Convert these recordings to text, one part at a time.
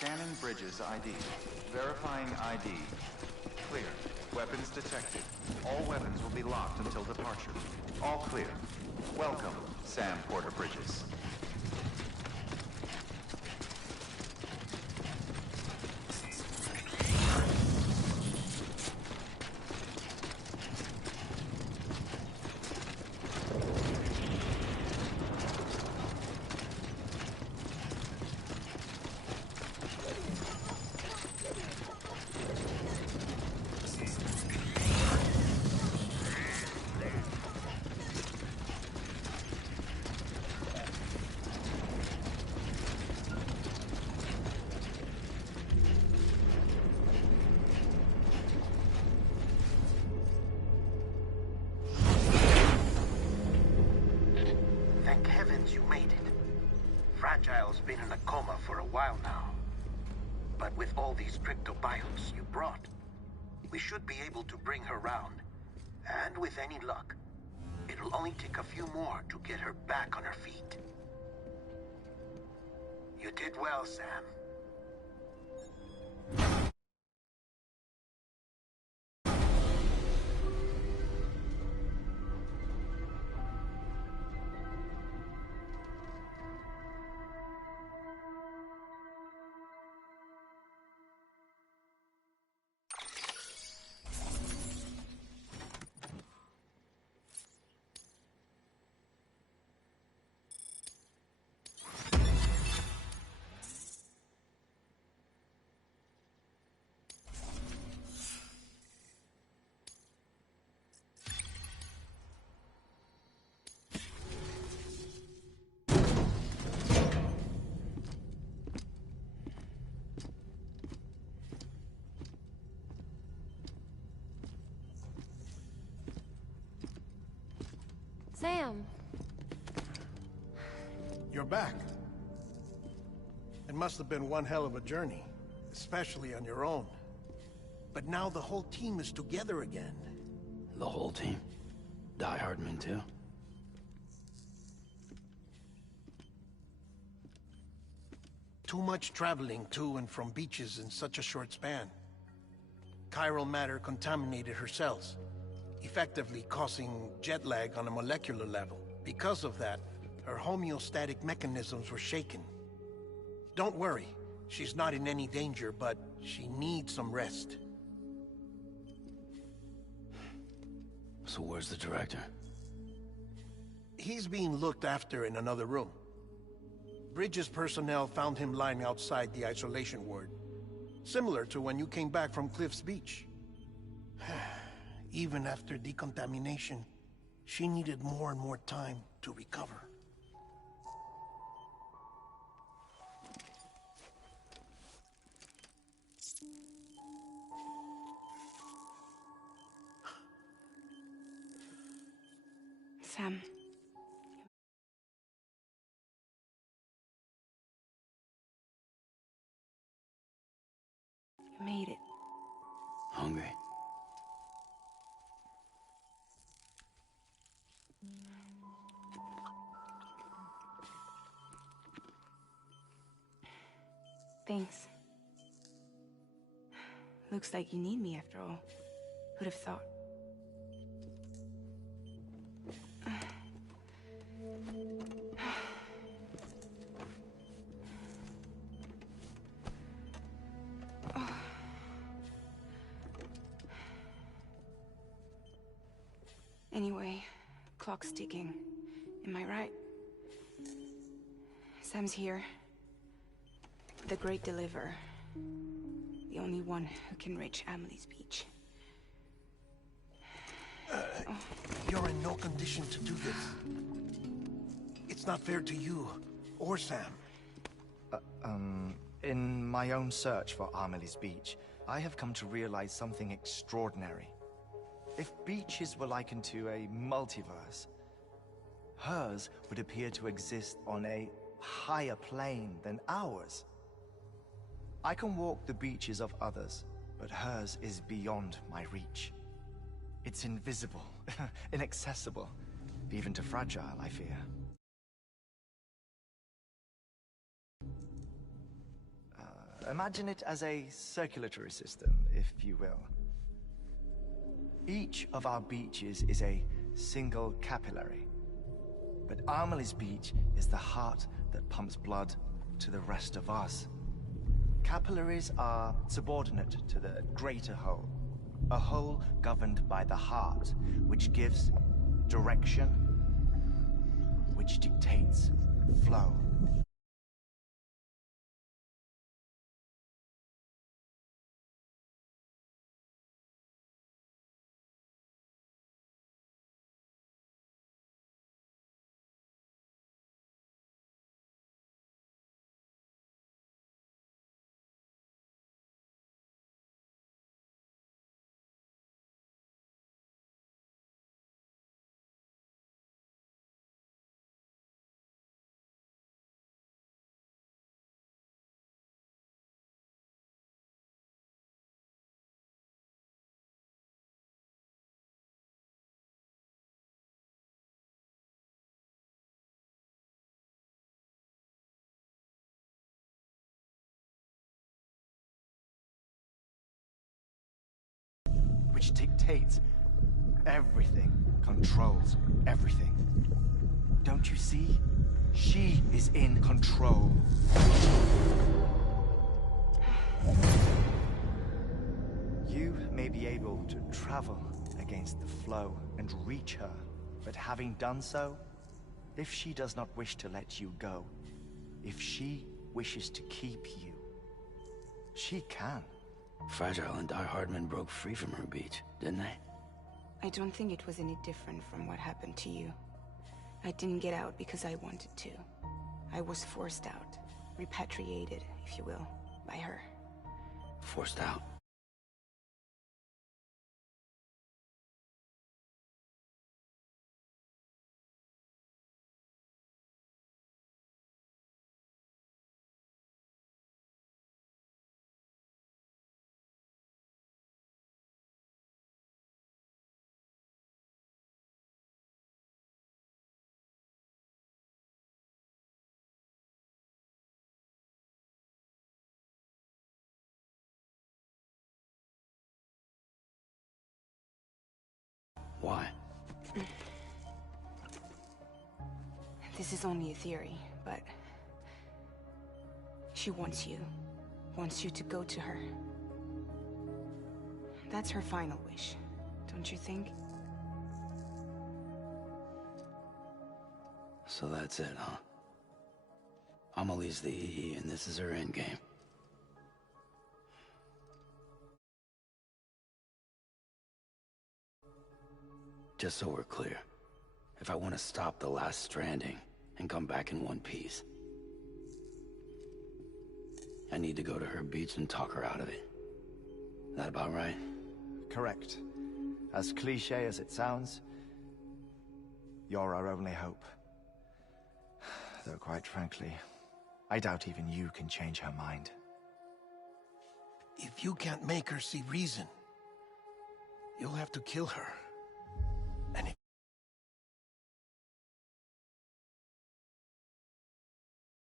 Scanning Bridges ID. Verifying ID. Clear. Weapons detected. All weapons will be locked until departure. All clear. Welcome, Sam Porter Bridges. Thank heavens you made it. Fragile's been in a coma for a while now. But with all these cryptobiotes you brought, we should be able to bring her round. And with any luck, it'll only take a few more to get her back on her feet. You did well, Sam. Sam! You're back. It must have been one hell of a journey, especially on your own. But now the whole team is together again. The whole team? Die Hardman too? Too much traveling to and from beaches in such a short span. Chiral matter contaminated her cells, effectively causing jet lag on a molecular level. Because of that, her homeostatic mechanisms were shaken. Don't worry, she's not in any danger, but she needs some rest. So where's the director? He's being looked after in another room. Bridges personnel found him lying outside the isolation ward, similar to when you came back from Cliff's Beach. Even after decontamination, she needed more and more time to recover. Sam. You made it. Hungry? Thanks. Looks like you need me after all. Who'd have thought? Anyway, clock's ticking. Am I right? Sam's here. The Great Deliverer. The only one who can reach Amelie's Beach. You're in no condition to do this. It's not fair to you, or Sam. In my own search for Amelie's Beach, I have come to realize something extraordinary. If beaches were likened to a multiverse, hers would appear to exist on a higher plane than ours. I can walk the beaches of others, but hers is beyond my reach. It's invisible, inaccessible, even to Fragile, I fear. Imagine it as a circulatory system, if you will. Each of our beaches is a single capillary. But Amelie's beach is the heart that pumps blood to the rest of us. Capillaries are subordinate to the greater whole. A whole governed by the heart, which gives direction, which dictates flow. Which dictates everything, controls everything. Don't you see? She is in control. You may be able to travel against the flow and reach her, but having done so, if she does not wish to let you go, if she wishes to keep you, she can. Fragile and Die Hardman broke free from her beach, didn't they? I don't think it was any different from what happened to you. I didn't get out because I wanted to. I was forced out. Repatriated, if you will, by her. Forced out. Why? This is only a theory, but... she wants you. Wants you to go to her. That's her final wish, don't you think? So that's it, huh? Amelie's the EE, and this is her endgame. Just so we're clear, if I want to stop the last Stranding and come back in one piece, I need to go to her beach and talk her out of it. That about right? Correct. As cliche as it sounds, you're our only hope. Though quite frankly, I doubt even you can change her mind. If you can't make her see reason, you'll have to kill her.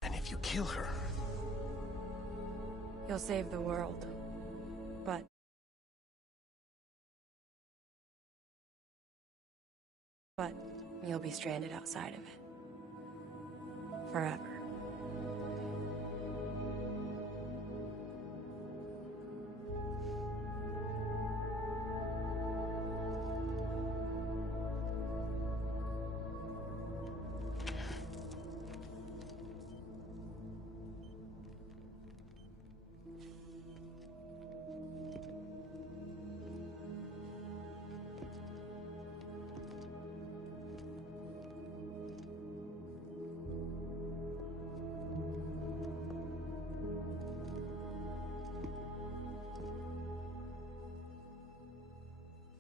And if you kill her... You'll save the world. But you'll be stranded outside of it. Forever.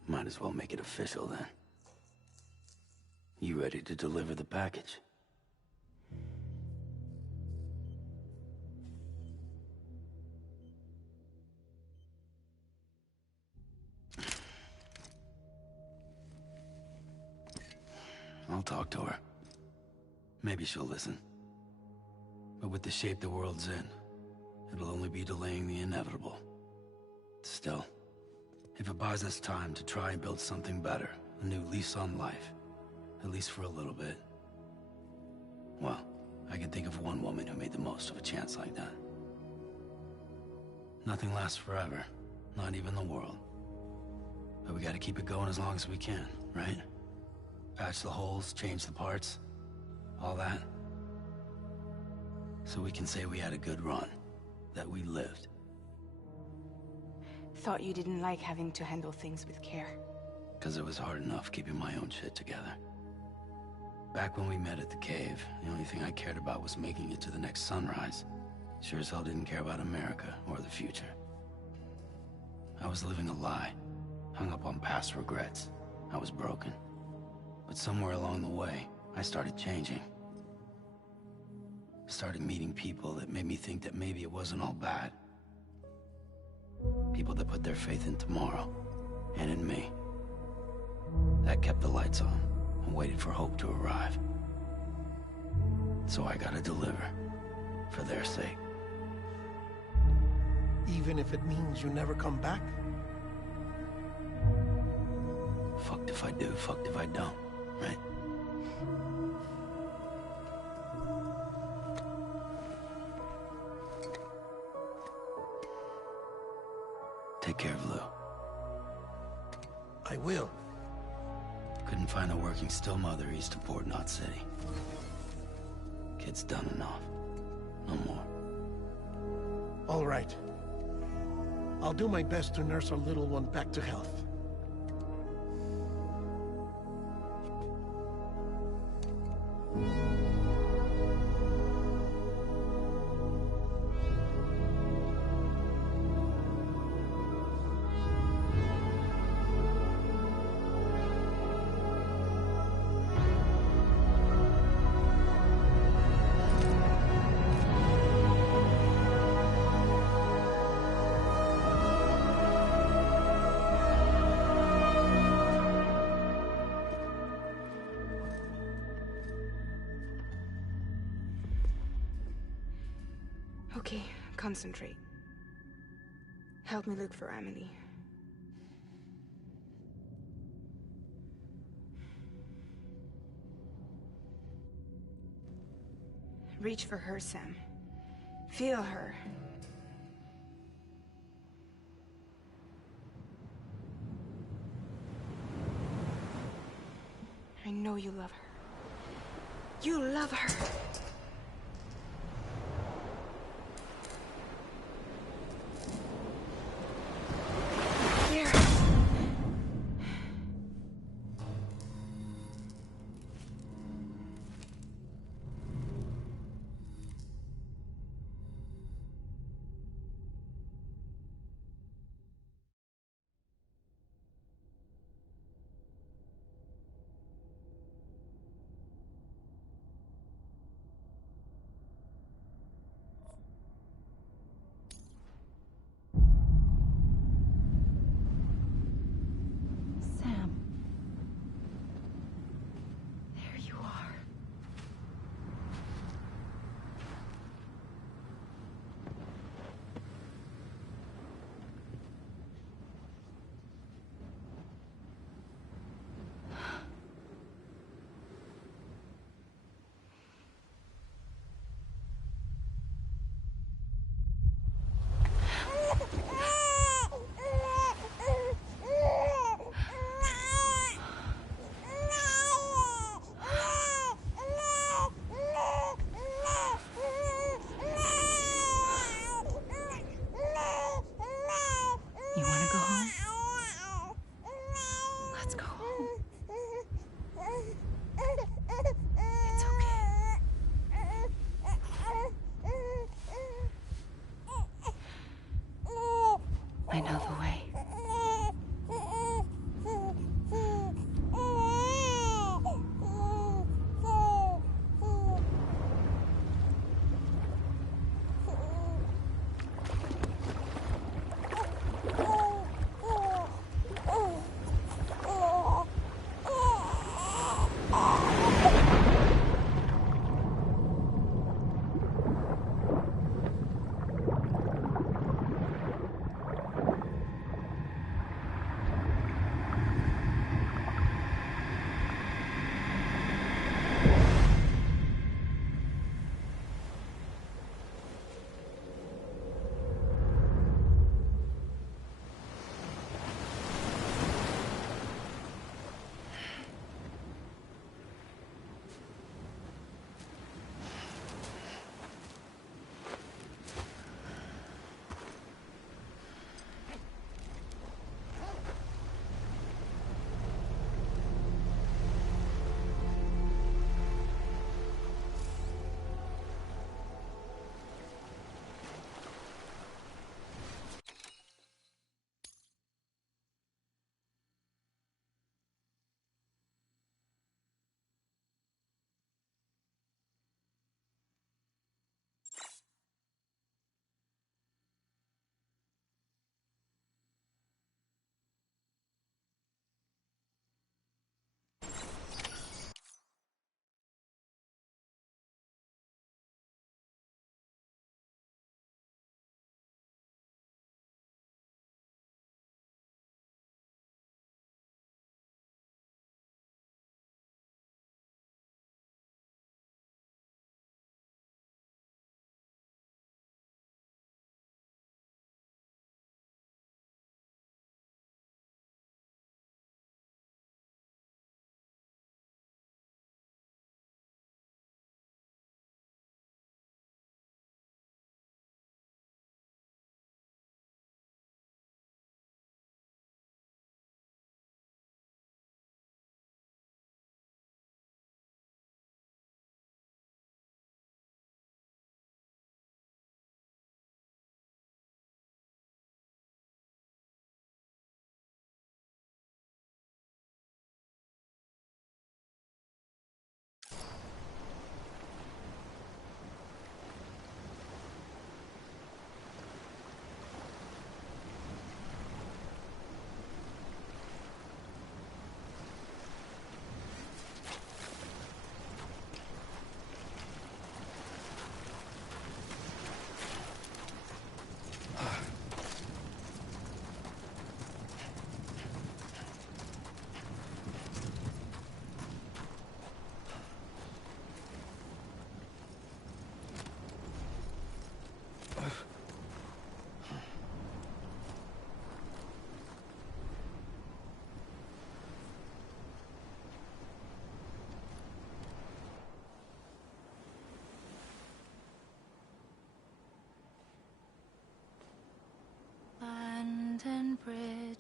Might as well make it official then. You ready to deliver the package? I'll talk to her. Maybe she'll listen. But with the shape the world's in, it'll only be delaying the inevitable. Still, if it buys us time to try and build something better, a new lease on life, at least for a little bit, well, I can think of one woman who made the most of a chance like that. Nothing lasts forever, not even the world. But we gotta keep it going as long as we can, right? Patch the holes, change the parts, all that. So we can say we had a good run, that we lived. Thought you didn't like having to handle things with care. 'Cause it was hard enough keeping my own shit together. Back when we met at the cave, the only thing I cared about was making it to the next sunrise. Sure as hell didn't care about America or the future. I was living a lie, hung up on past regrets. I was broken. But somewhere along the way, I started changing. Started meeting people that made me think that maybe it wasn't all bad. People that put their faith in tomorrow, and in me. That kept the lights on, and waited for hope to arrive. So I gotta deliver, for their sake. Even if it means you never come back? Fucked if I do, fucked if I don't, right? Take care of Lou. I will. Couldn't find a working still mother east of Port Knot City. Kid's done enough. No more. All right. I'll do my best to nurse our little one back to health. Okay, concentrate. Help me look for Amelie. Reach for her, Sam. Feel her. I know you love her. You love her! Here.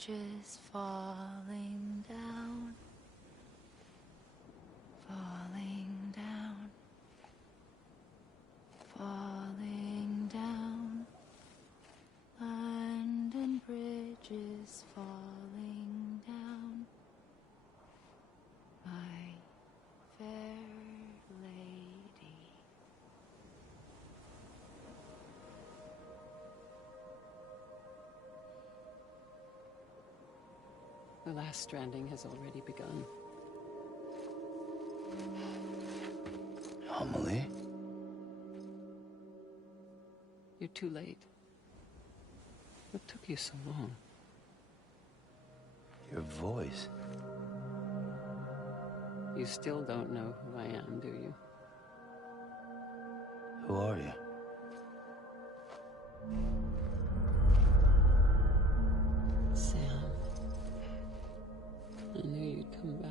bridges falling down, falling down, falling down. London Bridge is falling down, my fair lady. The last stranding has already begun. Amelie? You're too late. What took you so long? Your voice. You still don't know who I am, do you? Who are you? Sam. I knew you'd come back.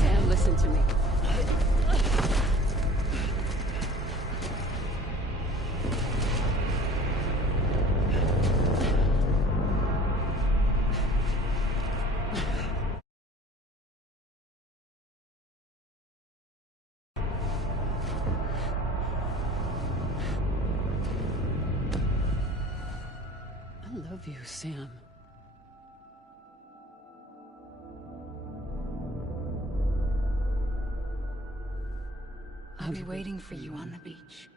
Sam, listen to me. I love you, Sam. I'll be waiting for you on the beach.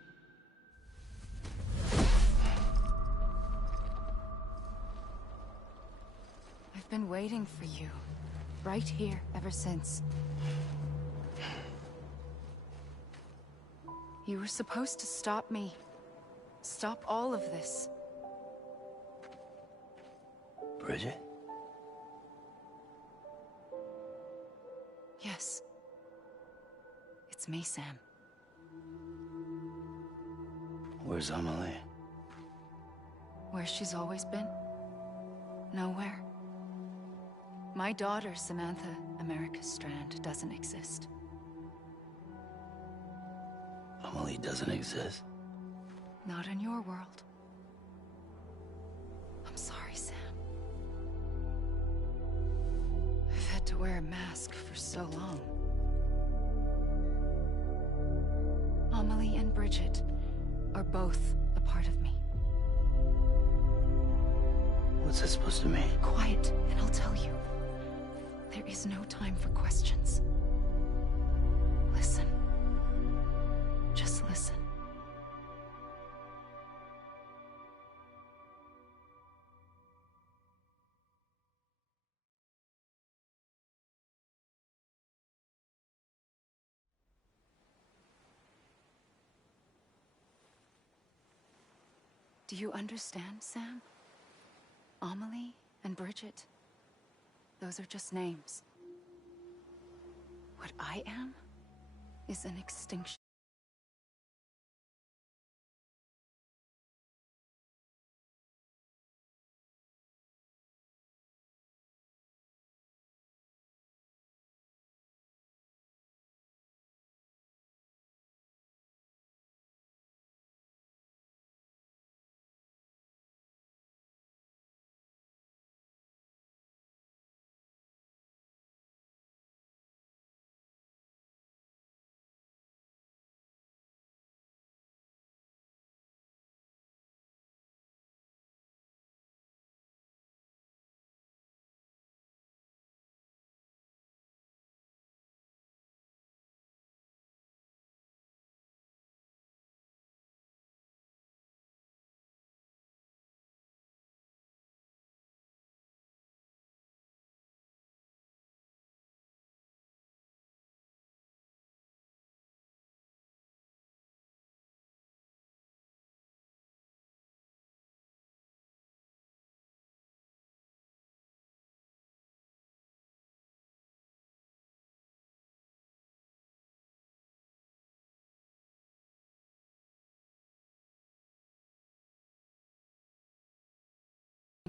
I've been waiting for you, right here, ever since. You were supposed to stop me. Stop all of this. Bridget? Yes. It's me, Sam. Where's Amelie? Where she's always been. Nowhere. My daughter, Samantha America Strand, doesn't exist. Amelie doesn't exist. Not in your world. I'm sorry, Sam. I've had to wear a mask for so long. Amelie and Bridget are both a part of me. What's that supposed to mean? Quiet, and I'll tell you. There is no time for questions. Listen. Just listen. Do you understand, Sam? Amelie and Bridget, those are just names. What I am is an extinction.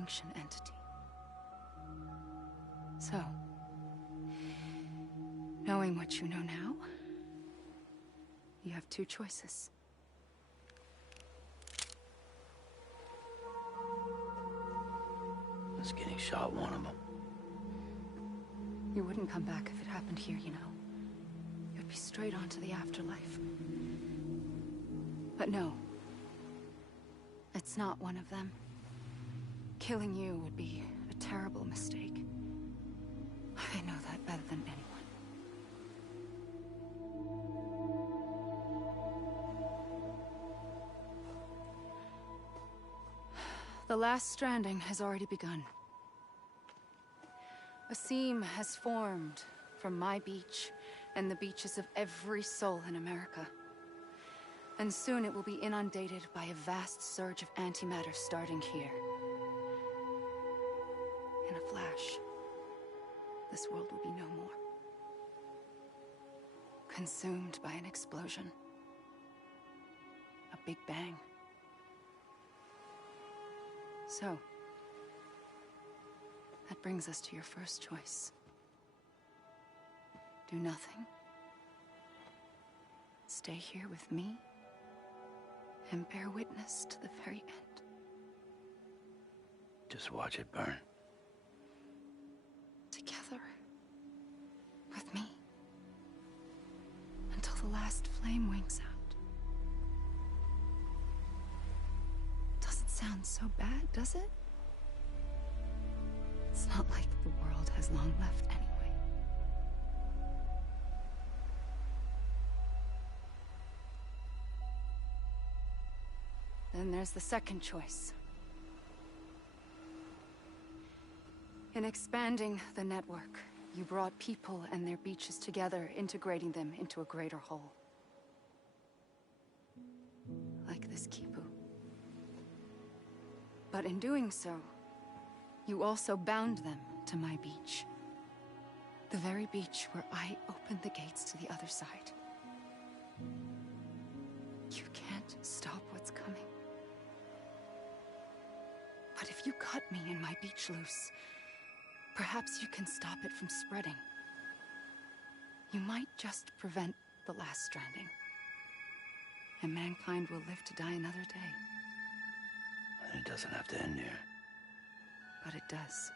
function entity. So, knowing what you know now, you have two choices. Was getting shot one of them. You wouldn't come back if it happened here, you know. You'd be straight on to the afterlife. But no. It's not one of them. Killing you would be a terrible mistake. I know that better than anyone. The last stranding has already begun. A seam has formed from my beach and the beaches of every soul in America. And soon it will be inundated by a vast surge of antimatter starting here. In a flash, this world will be no more. Consumed by an explosion. A big bang. So, that brings us to your first choice. Do nothing. Stay here with me and bear witness to the very end. Just watch it burn. Together. With me. Until the last flame winks out. Doesn't sound so bad, does it? It's not like the world has long left anyway. Then there's the second choice. In expanding the network, you brought people and their beaches together, integrating them into a greater whole. Like this Kipu. But in doing so, you also bound them to my beach. The very beach where I opened the gates to the other side. You can't stop what's coming. But if you cut me and my beach loose, perhaps you can stop it from spreading. You might just prevent the last stranding. And mankind will live to die another day. And it doesn't have to end here. But it does.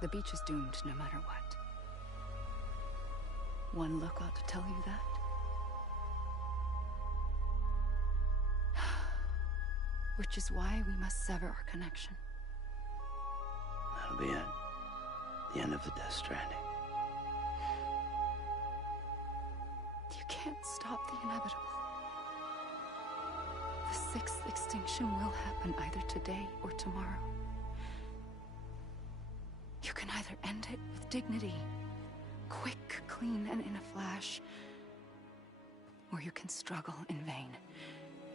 The beach is doomed no matter what. One look ought to tell you that. Which is why we must sever our connection. That'll be it. The end of the Death Stranding. You can't stop the inevitable. The sixth extinction will happen either today or tomorrow. You can either end it with dignity, quick, clean, and in a flash, or you can struggle in vain,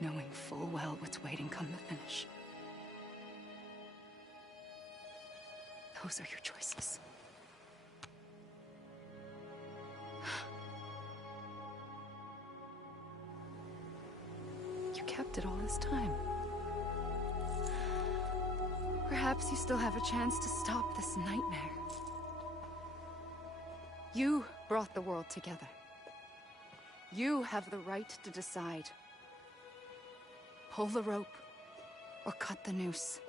knowing full well what's waiting come the finish. Those are your choices. You kept it all this time. Perhaps you still have a chance to stop this nightmare. You brought the world together. You have the right to decide. Pull the rope or cut the noose.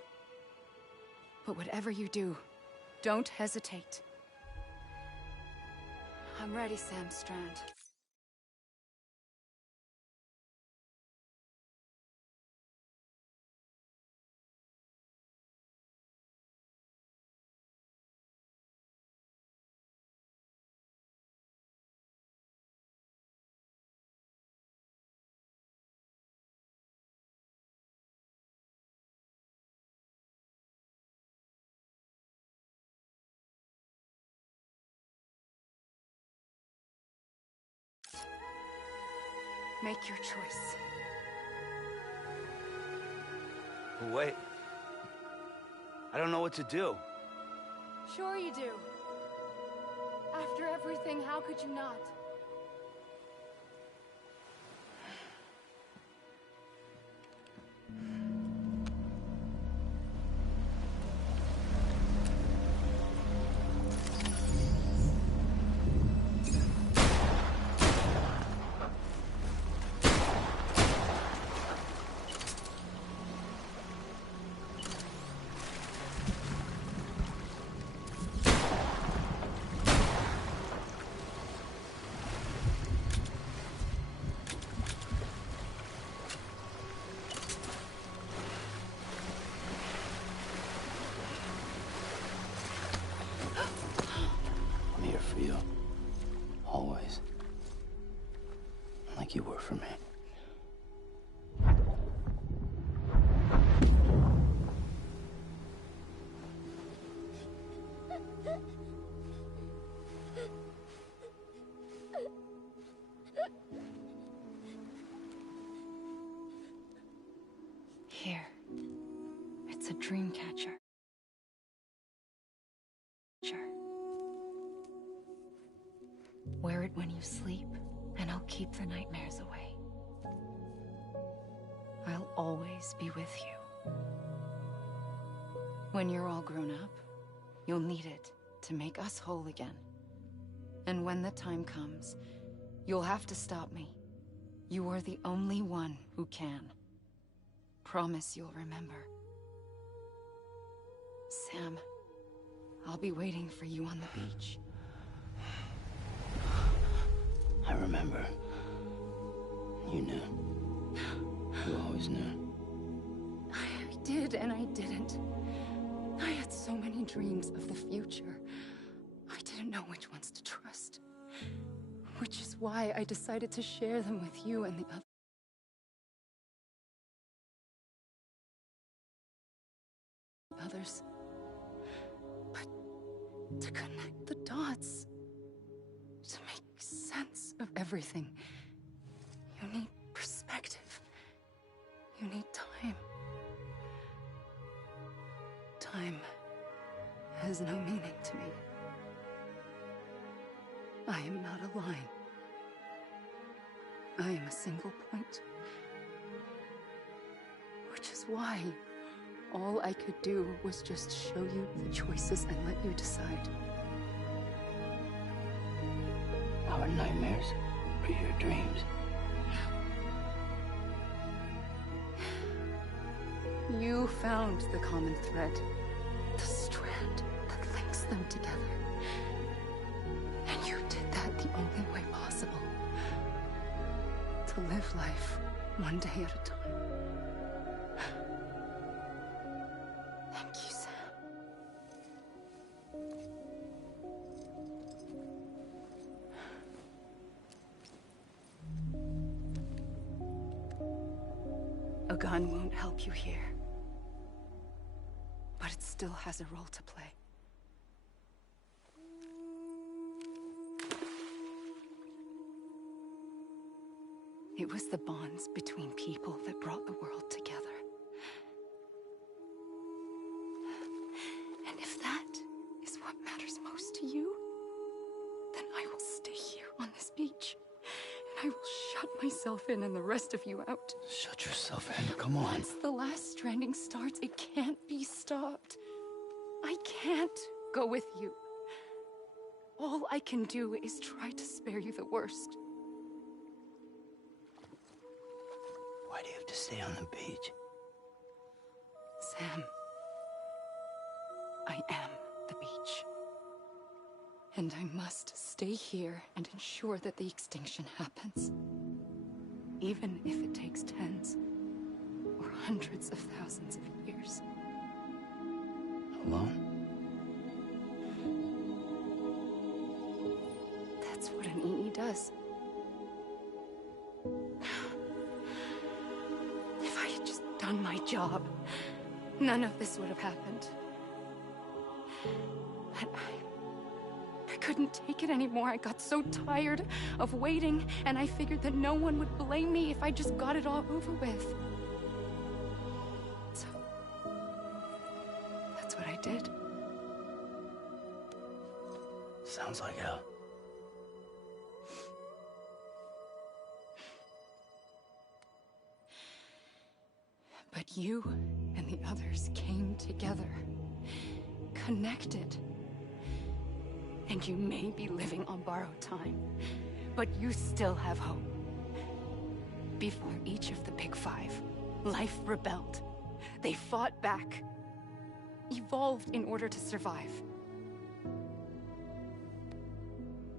But whatever you do, don't hesitate. I'm ready, Sam Strand. Make your choice. Wait. I don't know what to do. Sure you do. After everything, how could you not? like you were for me. Here. It's a dream catcher. Wear it when you sleep, and I'll keep the nightmares away. I'll always be with you. When you're all grown up, you'll need it to make us whole again. And when the time comes, you'll have to stop me. You are the only one who can. Promise you'll remember. Sam, I'll be waiting for you on the beach. I remember. You knew. You always knew. I did and I didn't. I had so many dreams of the future. I didn't know which ones to trust. Which is why I decided to share them with you and the others. But to connect the dots, to make sense of everything, you need perspective. You need time. Time has no meaning to me. I am not a line. I am a single point. Which is why all I could do was just show you the choices and let you decide. Our nightmares or your dreams? You found the common thread, the strand that links them together. And you did that the only way possible. To live life one day at a time. Thank you, Sam. A gun won't help you here. But it still has a role to play. It was the bonds between people that brought the world together. And if that is what matters most to you, then I will stay here on this beach. And I will shut myself in and the rest of you out. Shut yourself in, come on. Once the last stranding starts, it can't be stopped. I can't go with you. All I can do is try to spare you the worst. Why do you have to stay on the beach? Sam, I am the beach. And I must stay here and ensure that the extinction happens. Even if it takes tens or hundreds of thousands of years. Alone? That's what an EE does. If I had just done my job, none of this would have happened. But I couldn't take it anymore. I got so tired of waiting, and I figured that no one would blame me if I just got it all over with. So, that's what I did. Sounds like hell. But you and the others came together, connected. And you may be living on borrowed time, but you still have hope. Before each of the Big Five, life rebelled. They fought back, evolved in order to survive.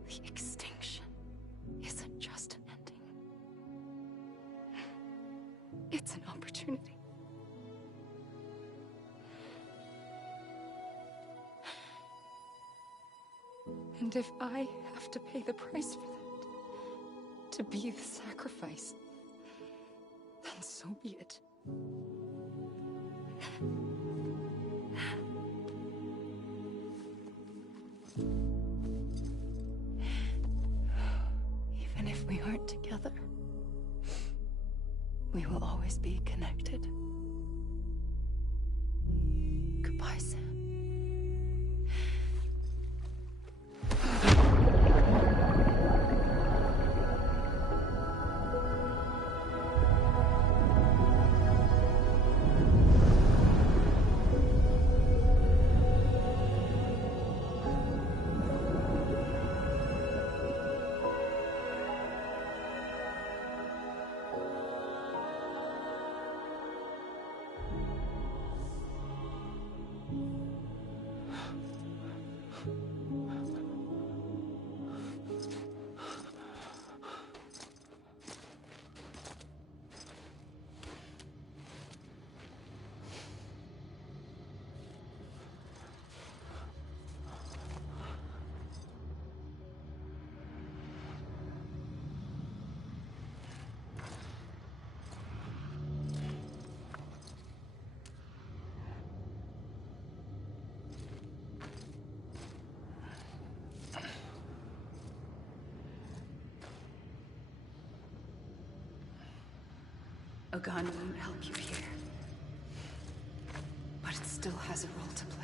The extinction isn't just an ending. It's an opportunity. And if I have to pay the price for that, to be the sacrifice, then so be it. Even if we aren't together, we will always be connected. Goodbye, Sam. A gun won't help you here, but it still has a role to play.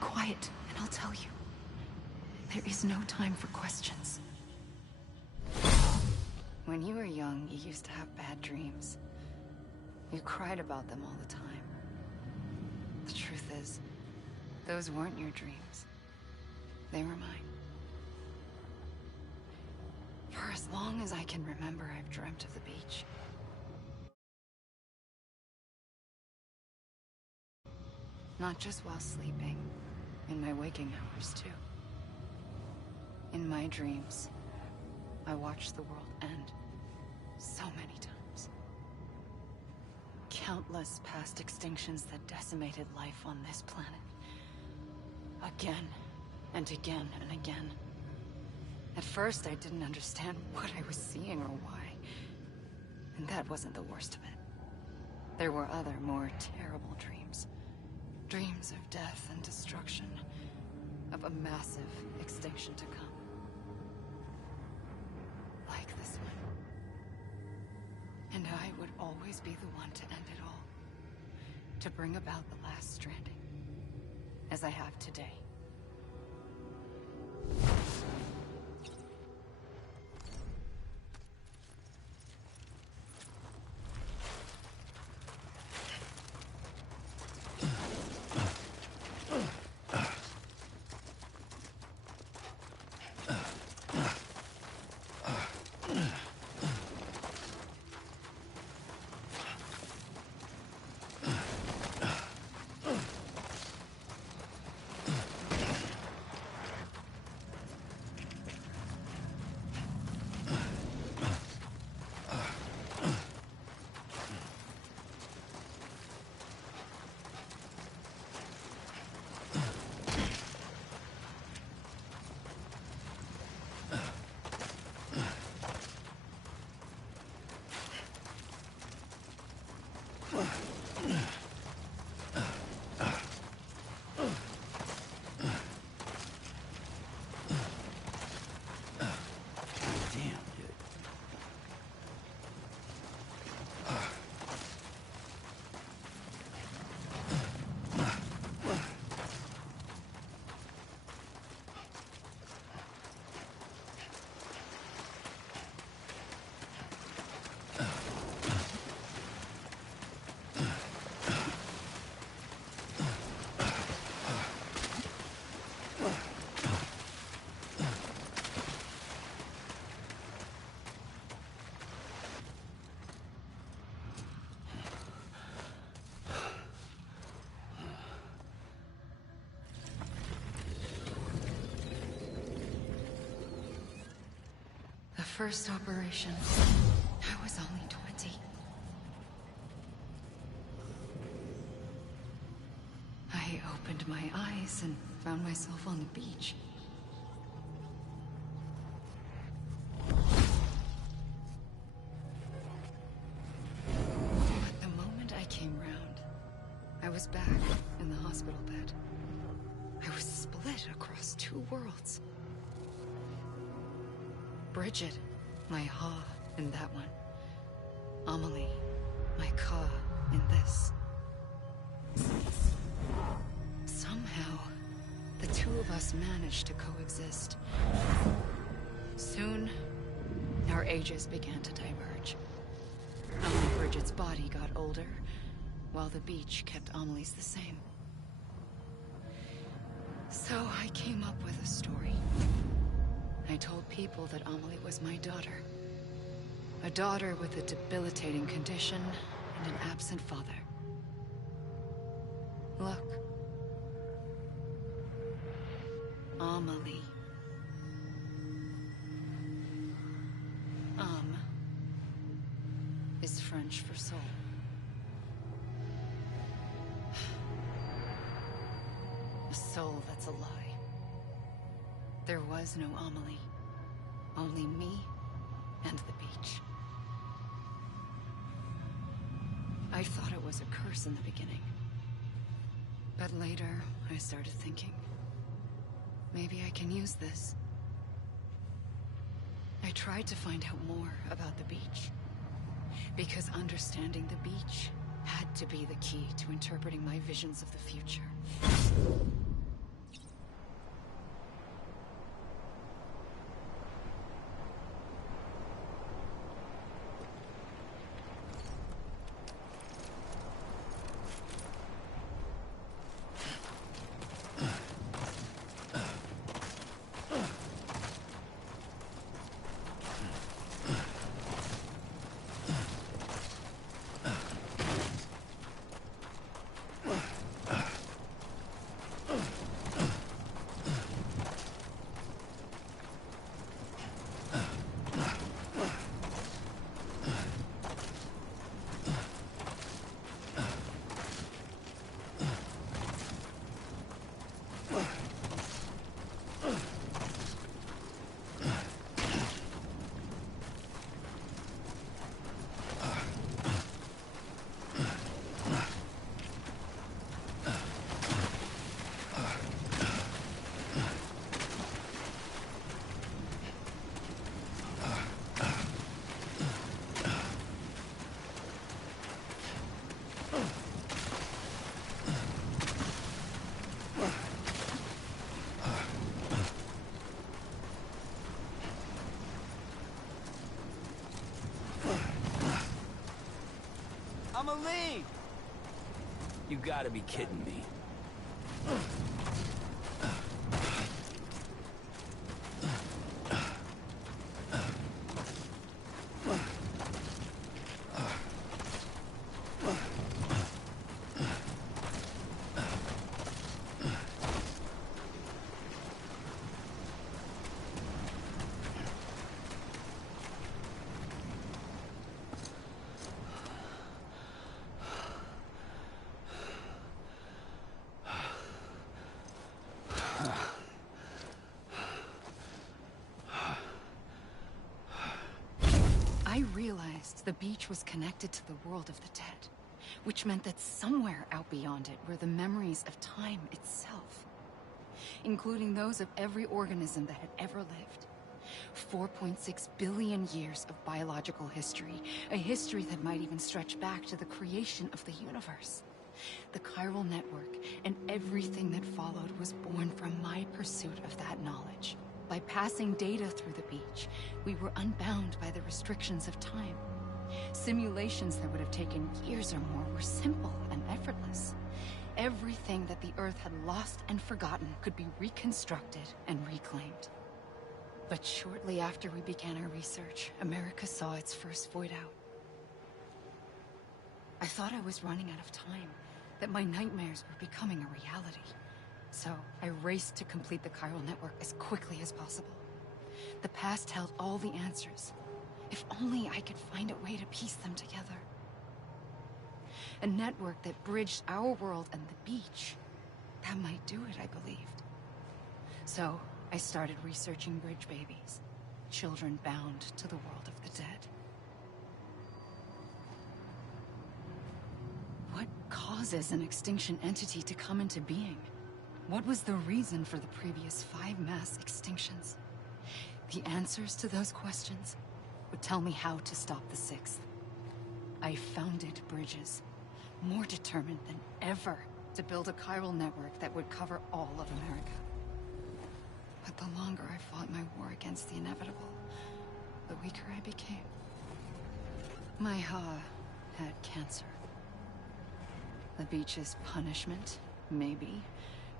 Quiet, and I'll tell you. There is no time for questions. When you were young, you used to have bad dreams. You cried about them all the time. The truth is, those weren't your dreams. They were mine. For as long as I can remember, I've dreamt of the beach. Not just while sleeping, in my waking hours too. In my dreams, I watched the world end so many times. Countless past extinctions that decimated life on this planet. Again And again and again. At first, I didn't understand what I was seeing or why. And that wasn't the worst of it. There were other, more terrible dreams. Dreams of death and destruction. Of a massive extinction to come. Like this one. And I would always be the one to end it all. To bring about the last stranding. As I have today. The first operation, I was only 20. I opened my eyes and found myself on the beach. But the moment I came round, I was back in the hospital bed. I was split across two worlds. Bridget, my Ha in that one. Amelie, my Ka in this. Somehow, the two of us managed to coexist. Soon, our ages began to diverge. Only Bridget's body got older, while the beach kept Amelie's the same. So I came up with a story. I told people that Amelie was my daughter. A daughter with a debilitating condition and an absent father. Look. Amelie. Is French for soul. A soul that's a lie. There was no Amelie. Only me and the beach. I thought it was a curse in the beginning. But later, I started thinking, maybe I can use this. I tried to find out more about the beach. Because understanding the beach had to be the key to interpreting my visions of the future. Amelie! You gotta be kidding me. I realized the beach was connected to the world of the dead, which meant that somewhere out beyond it were the memories of time itself, including those of every organism that had ever lived. 4.6 billion years of biological history, a history that might even stretch back to the creation of the universe. The chiral network and everything that followed was born from my pursuit of that knowledge. By passing data through the beach, we were unbound by the restrictions of time. Simulations that would have taken years or more were simple and effortless. Everything that the Earth had lost and forgotten could be reconstructed and reclaimed. But shortly after we began our research, America saw its first void out. I thought I was running out of time, that my nightmares were becoming a reality. So I raced to complete the chiral network as quickly as possible. The past held all the answers. If only I could find a way to piece them together. A network that bridged our world and the beach. That might do it, I believed. So I started researching bridge babies, children bound to the world of the dead. What causes an extinction entity to come into being? What was the reason for the previous 5 mass extinctions? The answers to those questions would tell me how to stop the 6th. I founded bridges, more determined than ever to build a chiral network that would cover all of America. But the longer I fought my war against the inevitable, the weaker I became. My Ha had cancer. The beach's punishment, maybe,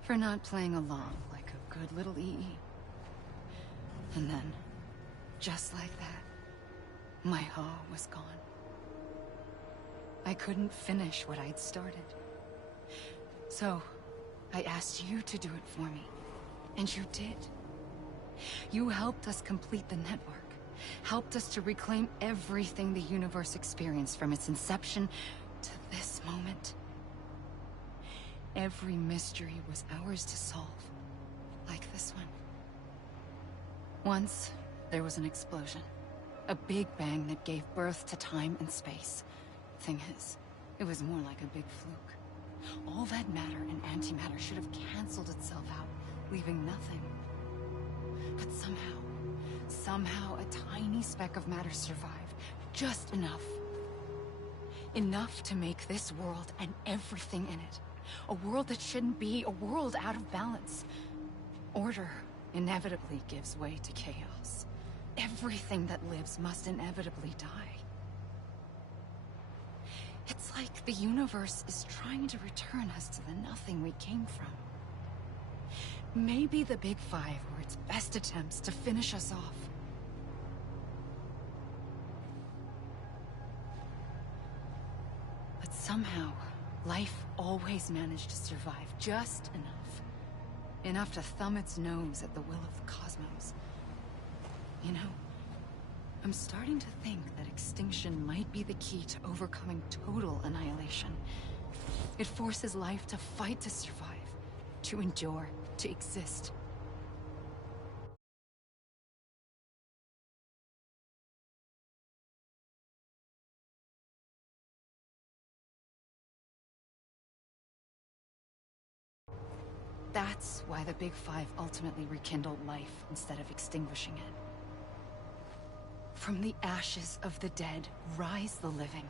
for not playing along like a good little EE. And then, just like that, my Ha was gone. I couldn't finish what I'd started. So, I asked you to do it for me. And you did. You helped us complete the network. Helped us to reclaim everything the universe experienced from its inception to this moment. Every mystery was ours to solve. Like this one. Once, there was an explosion. A big bang that gave birth to time and space. Thing is, it was more like a big fluke. All that matter and antimatter should have canceled itself out, leaving nothing. But somehow a tiny speck of matter survived. Just enough. Enough to make this world and everything in it. A world that shouldn't be, a world out of balance. Order inevitably gives way to chaos. Everything that lives must inevitably die. It's like the universe is trying to return us to the nothing we came from. Maybe the Big Five were its best attempts to finish us off. But somehow, life always managed to survive just enough. Enough to thumb its nose at the will of the cosmos. You know, I'm starting to think that extinction might be the key to overcoming total annihilation. It forces life to fight to survive, to endure, to exist. That's why the Big Five ultimately rekindled life instead of extinguishing it. From the ashes of the dead, rise the living.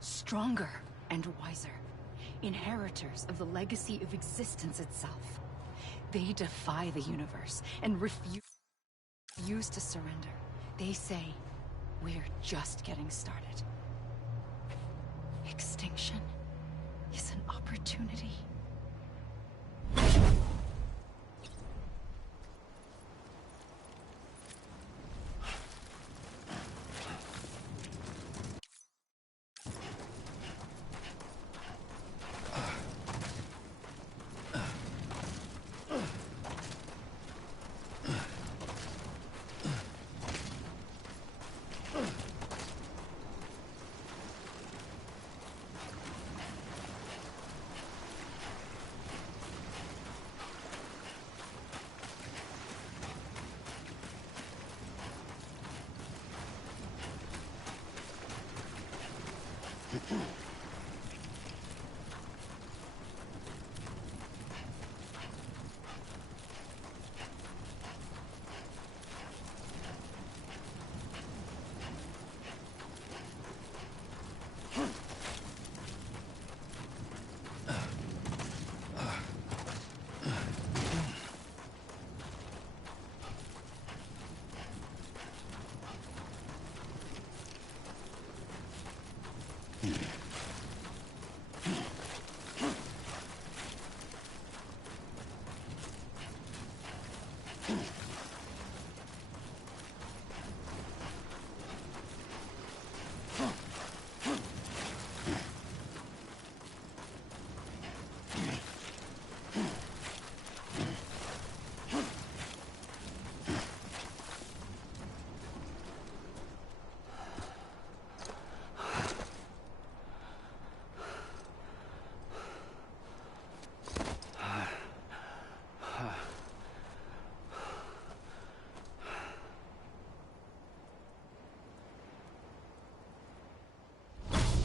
Stronger and wiser. Inheritors of the legacy of existence itself. They defy the universe and refuse to surrender. They say, we're just getting started. Extinction is an opportunity.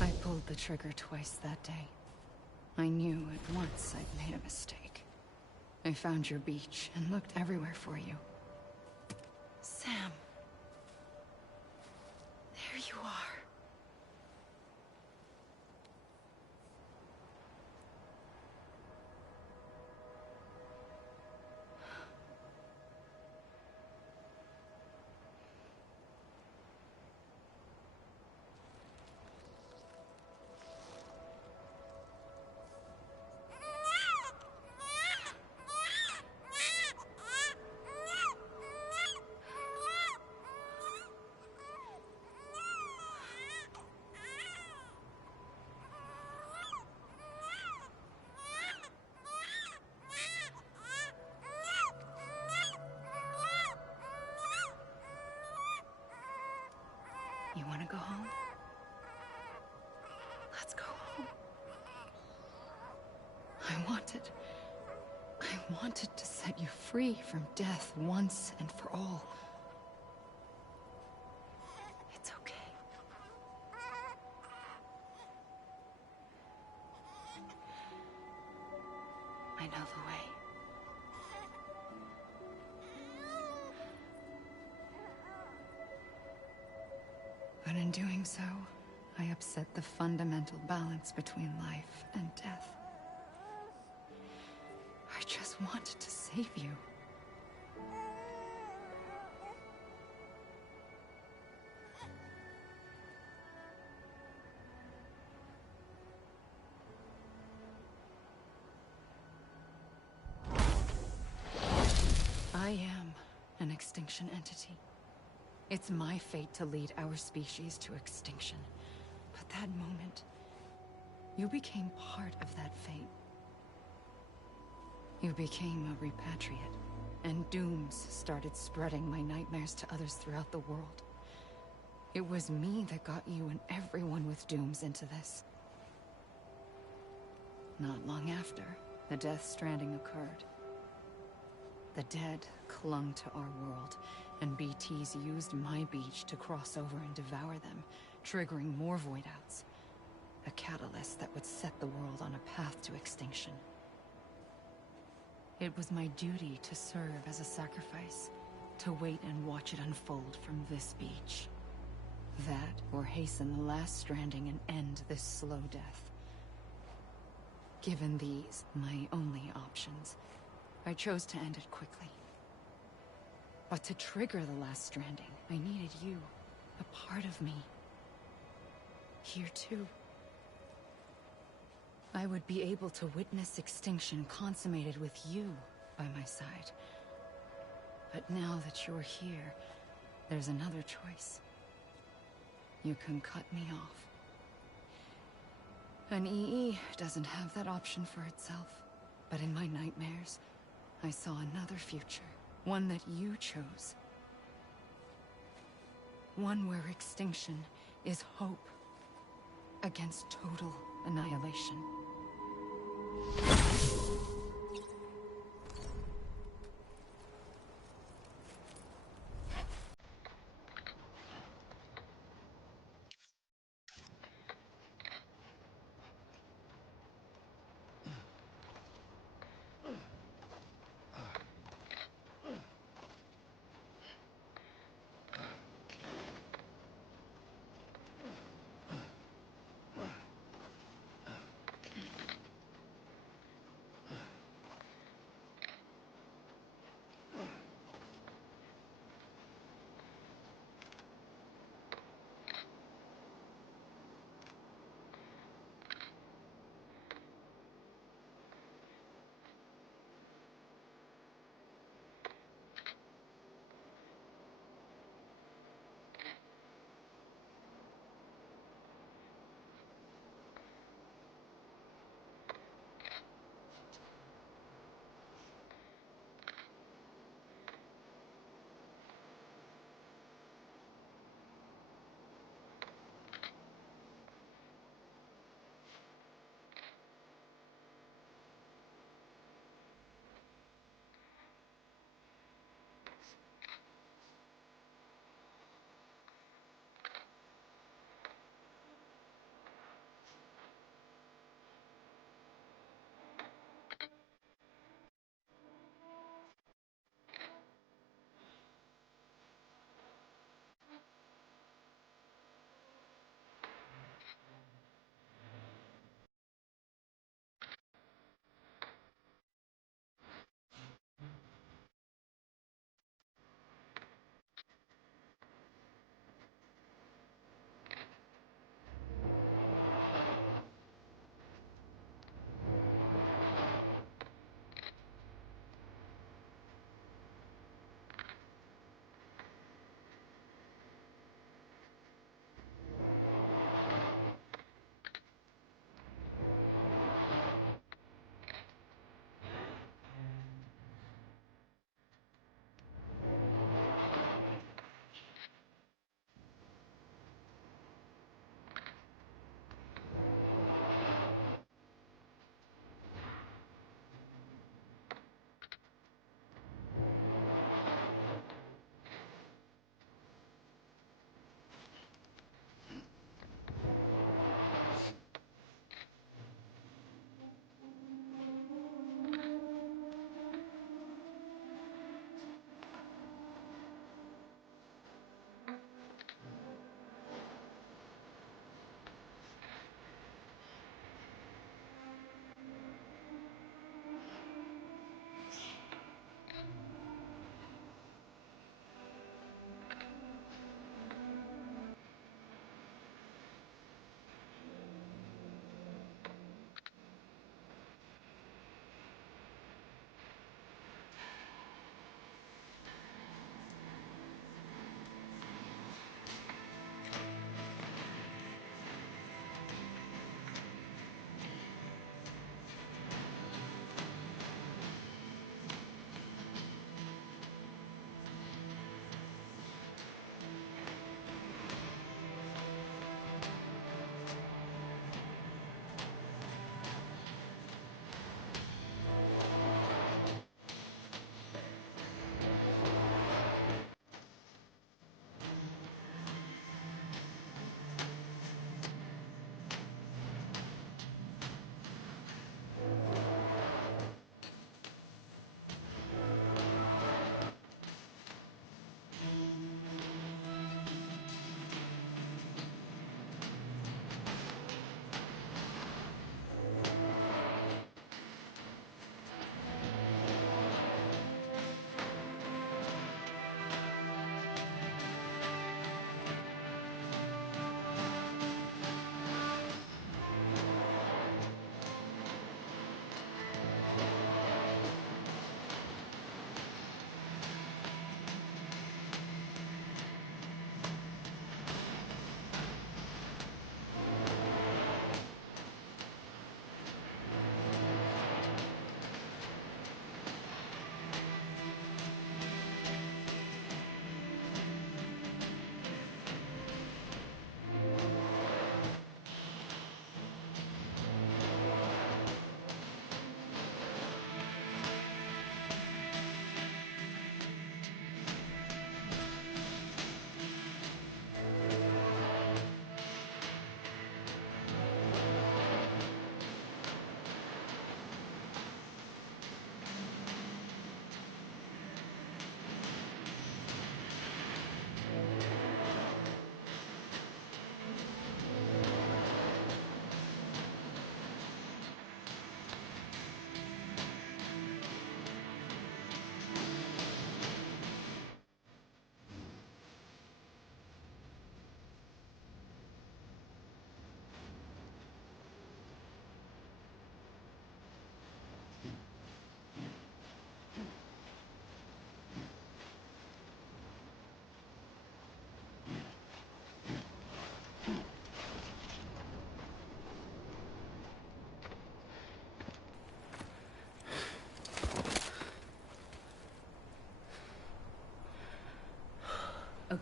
I pulled the trigger twice that day. I knew at once I'd made a mistake. I found your beach and looked everywhere for you. Sam. There you are. You want to go home? Let's go home. I wanted to set you free from death once and for all. It's okay. I know the way. But in doing so, I upset the fundamental balance between life and death. I just wanted to save you. I am an extinction entity. It's my fate to lead our species to extinction. But that moment, you became part of that fate. You became a repatriate, and dooms started spreading my nightmares to others throughout the world. It was me that got you and everyone with dooms into this. Not long after, the Death Stranding occurred. The dead clung to our world, and BTs used my beach to cross over and devour them, triggering more void-outs. A catalyst that would set the world on a path to extinction. It was my duty to serve as a sacrifice, to wait and watch it unfold from this beach. That, or hasten the last stranding and end this slow death. Given these, my only options, I chose to end it quickly. But to trigger the last Stranding, I needed you, a part of me. Here too. I would be able to witness extinction consummated with you by my side. But now that you're here, there's another choice. You can cut me off. An EE doesn't have that option for itself. But in my nightmares, I saw another future. One that you chose. One where extinction is hope against total annihilation.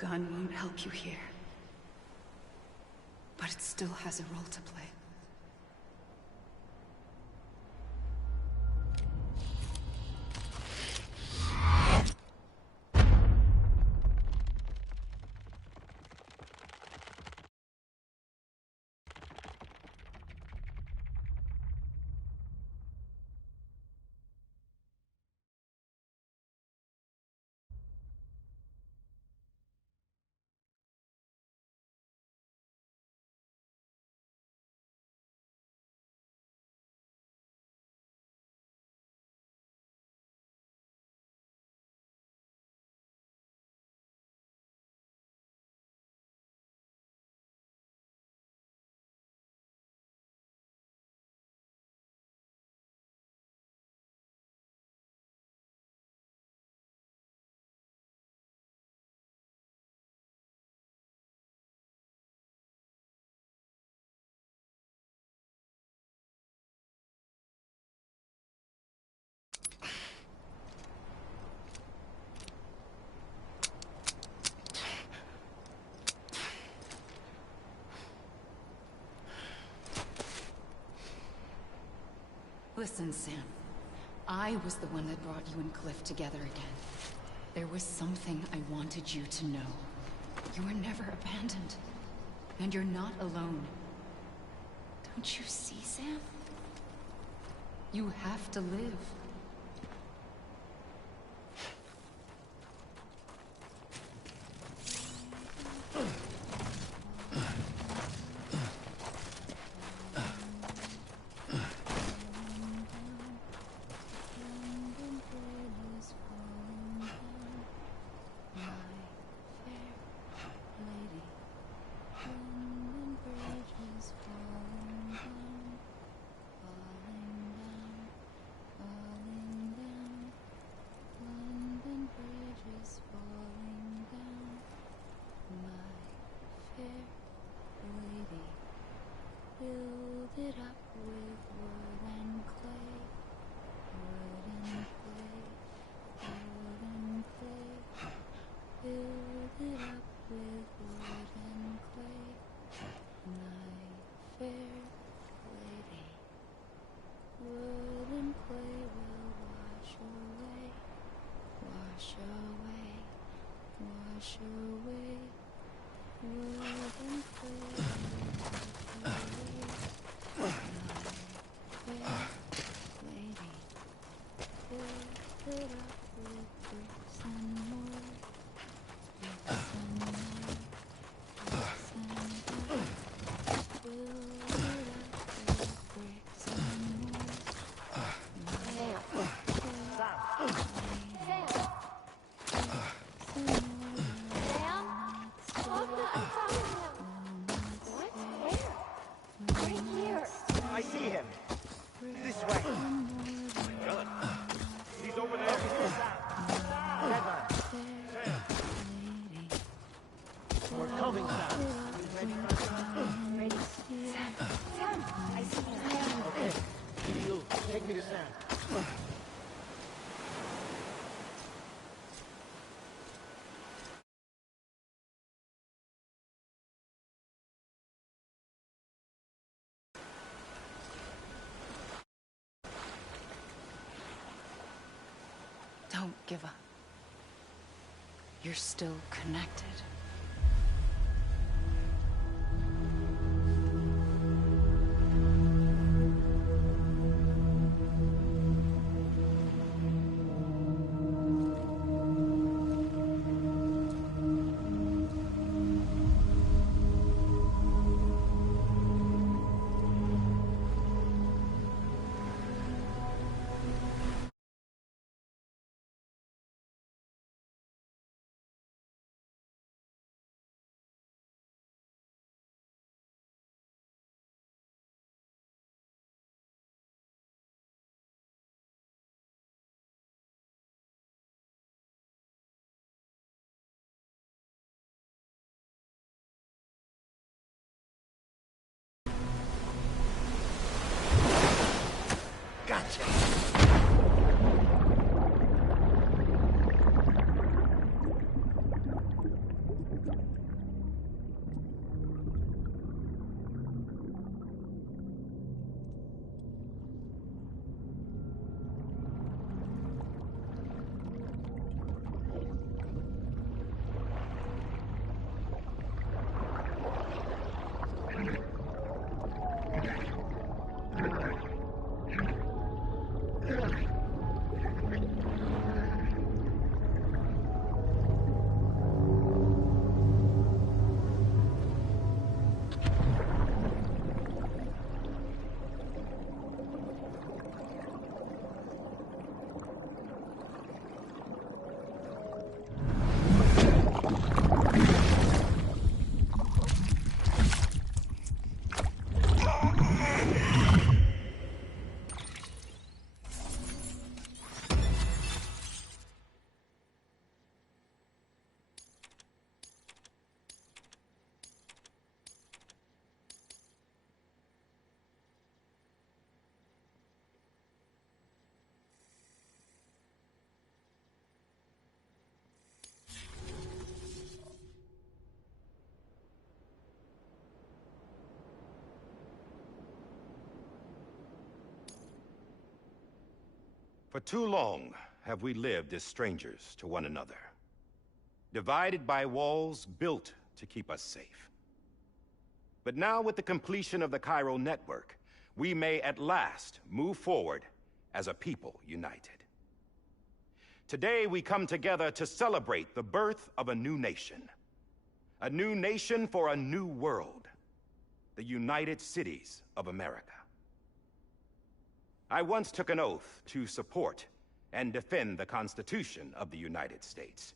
gun won't help you here. But it still has a role to play. Listen, Sam. I was the one that brought you and Cliff together again. There was something I wanted you to know. You were never abandoned. And you're not alone. Don't you see, Sam? You have to live. Don't give up. You're still connected. For too long have we lived as strangers to one another, divided by walls built to keep us safe. But now, with the completion of the Chiral network, we may at last move forward as a people united. Today, we come together to celebrate the birth of a new nation. A new nation for a new world. The United Cities of America. I once took an oath to support and defend the Constitution of the United States.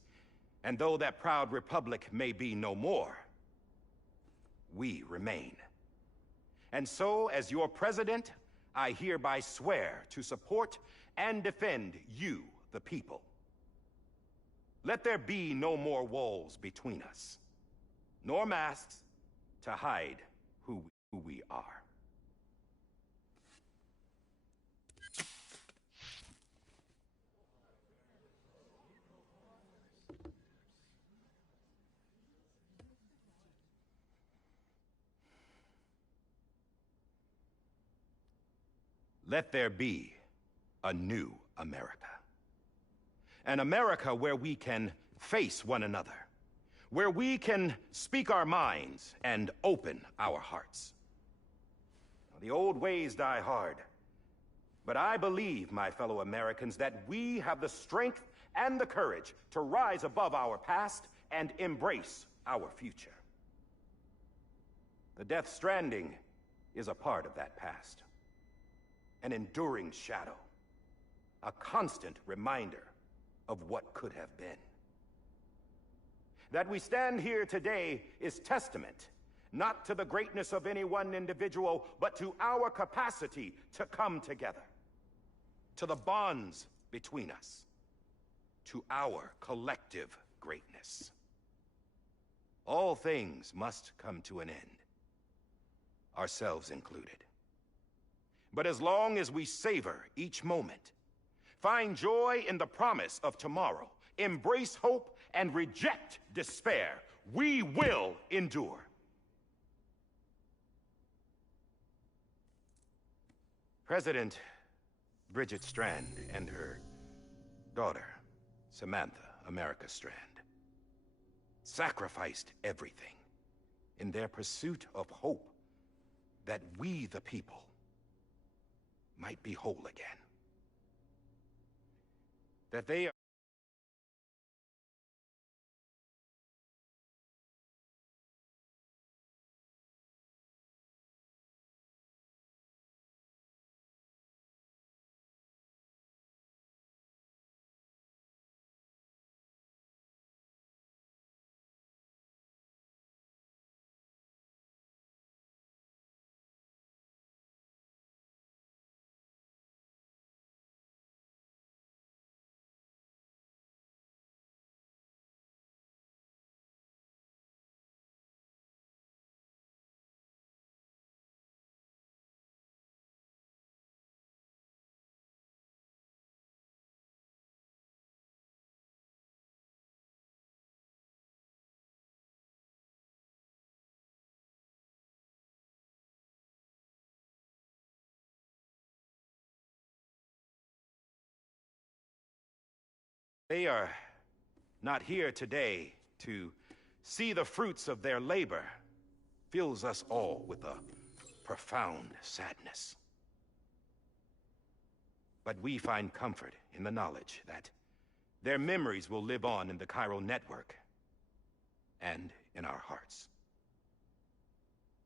And though that proud republic may be no more, we remain. And so, as your president, I hereby swear to support and defend you, the people. Let there be no more walls between us, nor masks to hide who we are. Let there be a new America. An America where we can face one another, where we can speak our minds and open our hearts. The old ways die hard, but I believe, my fellow Americans, that we have the strength and the courage to rise above our past and embrace our future. The Death Stranding is a part of that past. An enduring shadow, a constant reminder of what could have been. That we stand here today is testament, not to the greatness of any one individual, but to our capacity to come together, to the bonds between us, to our collective greatness. All things must come to an end, ourselves included. But as long as we savor each moment, find joy in the promise of tomorrow, embrace hope, and reject despair, we will endure. President Bridget Strand and her daughter, Samantha America Strand, sacrificed everything in their pursuit of hope that we, the people, might be whole again. That they are not here today to see the fruits of their labor fills us all with a profound sadness. But we find comfort in the knowledge that their memories will live on in the Chiral network and in our hearts.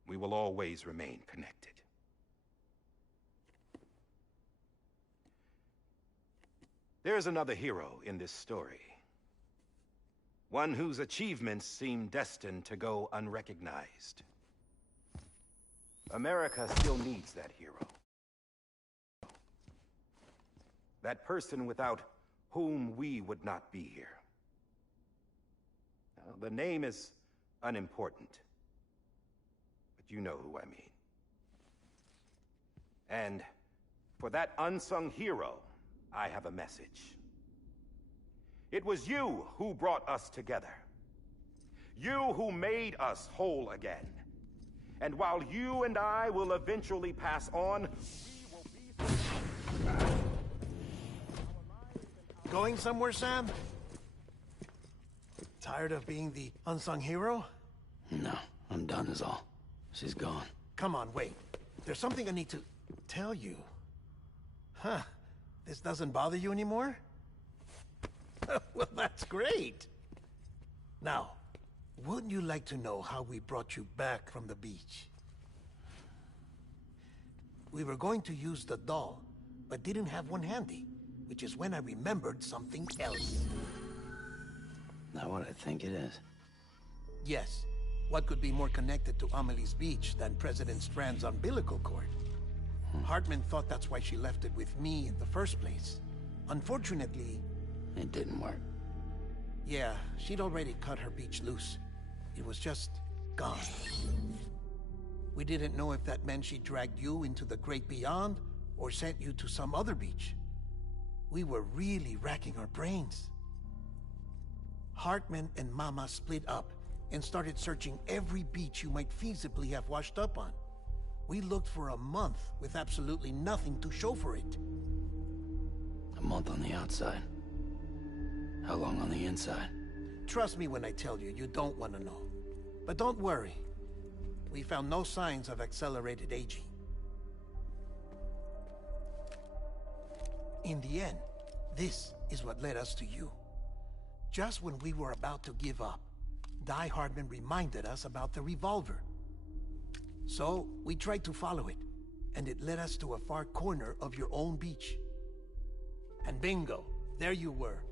We will always remain connected. There is another hero in this story. One whose achievements seem destined to go unrecognized. America still needs that hero. That person without whom we would not be here. Now, the name is unimportant, but you know who I mean. And for that unsung hero, I have a message. It was you who brought us together. You who made us whole again. And while you and I will eventually pass on, we will be... Going somewhere, Sam? Tired of being the unsung hero? No, I'm done is all. She's gone. Come on, wait. There's something I need to tell you. Huh. This doesn't bother you anymore? Well, that's great. Now, wouldn't you like to know how we brought you back from the beach? We were going to use the doll, but didn't have one handy, which is when I remembered something else. Not what I think it is. Yes. What could be more connected to Amelie's beach than President Strand's umbilical cord? Hartman thought that's why she left it with me in the first place. Unfortunately... It didn't work. Yeah, she'd already cut her beach loose. It was just gone. We didn't know if that meant she dragged you into the great beyond, or sent you to some other beach. We were really racking our brains. Hartman and Mama split up and started searching every beach you might feasibly have washed up on. We looked for a month with absolutely nothing to show for it. A month on the outside. How long on the inside? Trust me when I tell you, you don't want to know. But don't worry. We found no signs of accelerated aging. In the end, this is what led us to you. Just when we were about to give up, Die Hardman reminded us about the revolver. So, we tried to follow it, and it led us to a far corner of your own beach. And bingo, there you were.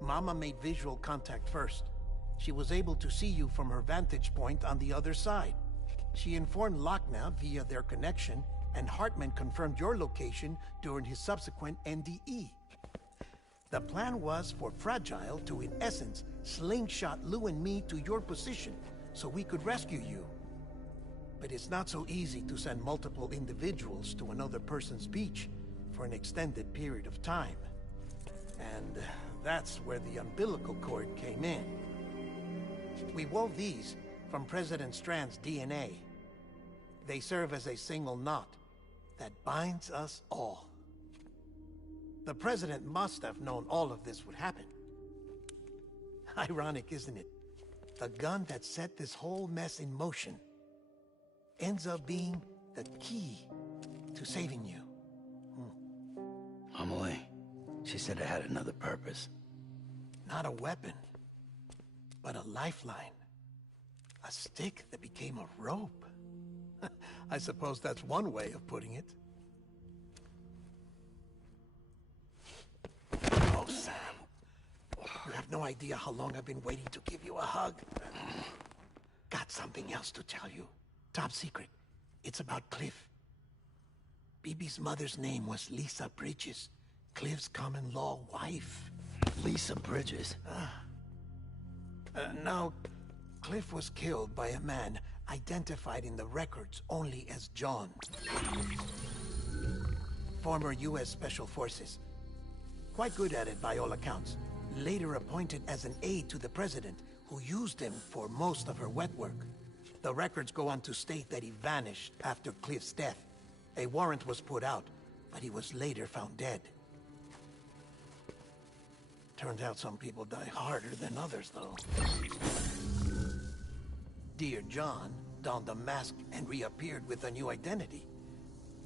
Mama made visual contact first. She was able to see you from her vantage point on the other side. She informed Lockna via their connection, and Hartman confirmed your location during his subsequent NDE. The plan was for Fragile to, in essence, slingshot Lou and me to your position so we could rescue you. But it's not so easy to send multiple individuals to another person's beach for an extended period of time. And that's where the umbilical cord came in. We wove these from President Strand's DNA. They serve as a single knot that binds us all. The President must have known all of this would happen. Ironic, isn't it? The gun that set this whole mess in motion ends up being the key to saving you. Amelie, she said it had another purpose. Not a weapon, but a lifeline. A stick that became a rope. I suppose that's one way of putting it. Oh, Sam. You have no idea how long I've been waiting to give you a hug. Got something else to tell you. Top secret. It's about Cliff. BB's mother's name was Lisa Bridges, Cliff's common-law wife. Lisa Bridges? Now, Cliff was killed by a man identified in the records only as John. Former U.S. Special Forces. Quite good at it by all accounts. Later appointed as an aide to the president, who used him for most of her wet work. The records go on to state that he vanished after Cliff's death. A warrant was put out, but he was later found dead. Turns out some people die harder than others, though. Dear John donned a mask and reappeared with a new identity.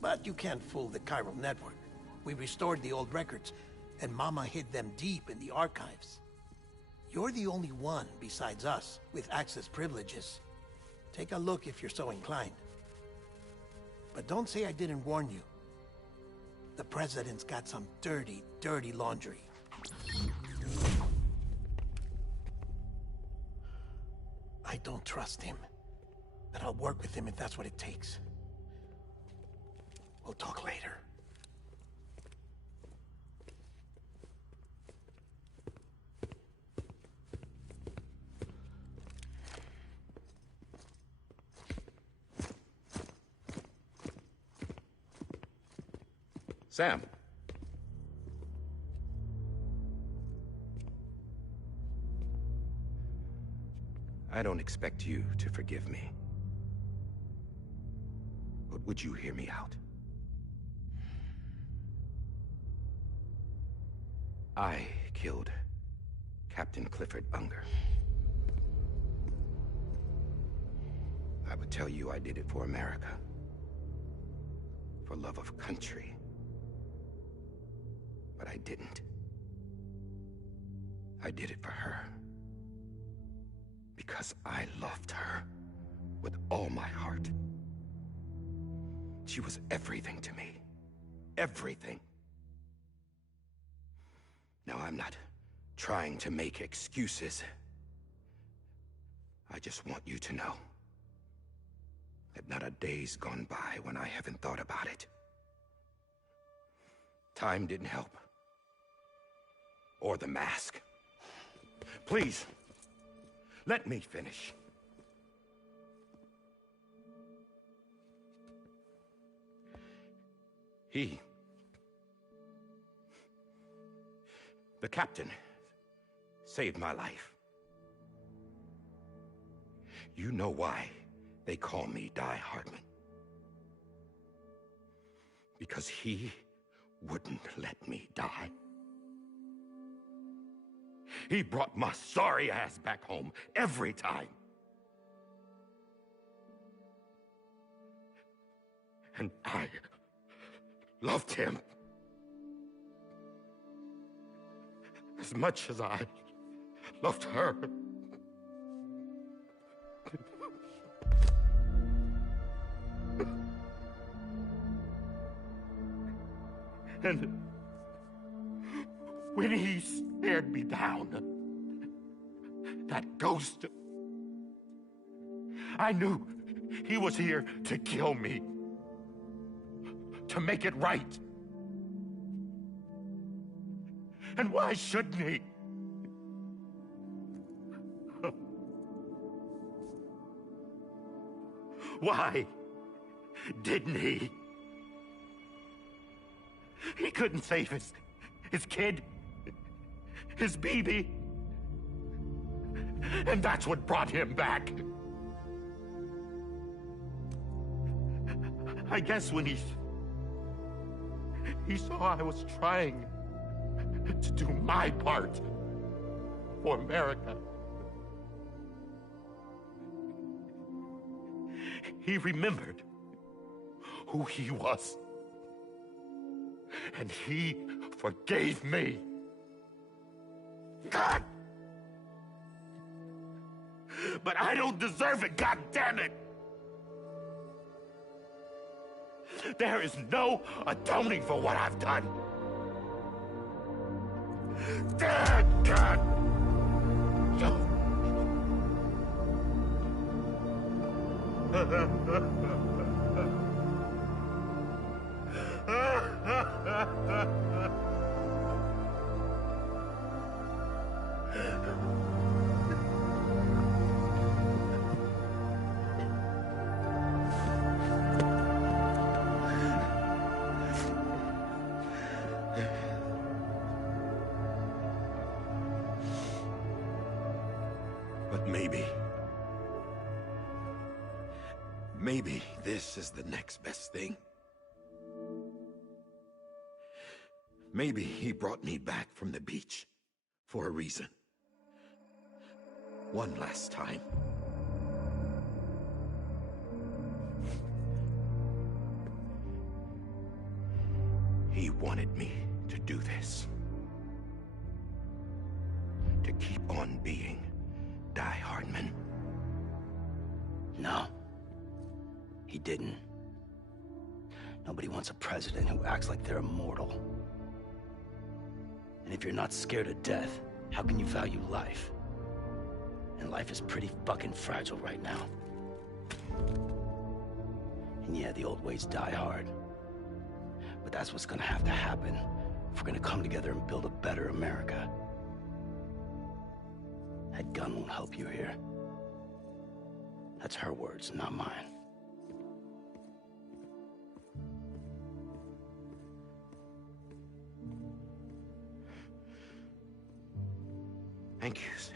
But you can't fool the chiral network. We restored the old records, and Mama hid them deep in the archives. You're the only one, besides us, with access privileges. Take a look if you're so inclined. But don't say I didn't warn you. The President's got some dirty, dirty laundry. I don't trust him, but I'll work with him if that's what it takes. We'll talk later. Sam. I don't expect you to forgive me. But would you hear me out? I killed Captain Clifford Unger. I would tell you I did it for America. For love of country. But I didn't. I did it for her. Because I loved her with all my heart. She was everything to me. Everything. Now, I'm not trying to make excuses. I just want you to know that not a day's gone by when I haven't thought about it. Time didn't help. Or the mask. Please, let me finish. The captain, saved my life. You know why they call me Die Hardman. Because he wouldn't let me die. He brought my sorry ass back home every time. And I loved him as much as I loved her. And when he stared me down, that ghost, I knew he was here to kill me, to make it right. And why shouldn't he? Why didn't he? He couldn't save his kid, his baby. And that's what brought him back. I guess when he saw I was trying to do my part for America, he remembered who he was. And he forgave me. God! But I don't deserve it, God damn it! There is no atoning for what I've done. Damn God! But maybe this is the next best thing. Maybe he brought me back from the beach for a reason. One last time. He wanted me to do this. To keep on being Die Hardman. No. He didn't. Nobody wants a president who acts like they're immortal. And if you're not scared of death, how can you value life? And life is pretty fucking fragile right now. And yeah, the old ways die hard. But that's what's gonna have to happen if we're gonna come together and build a better America. That gun won't help you here. That's her words, not mine. Thank you, Sam.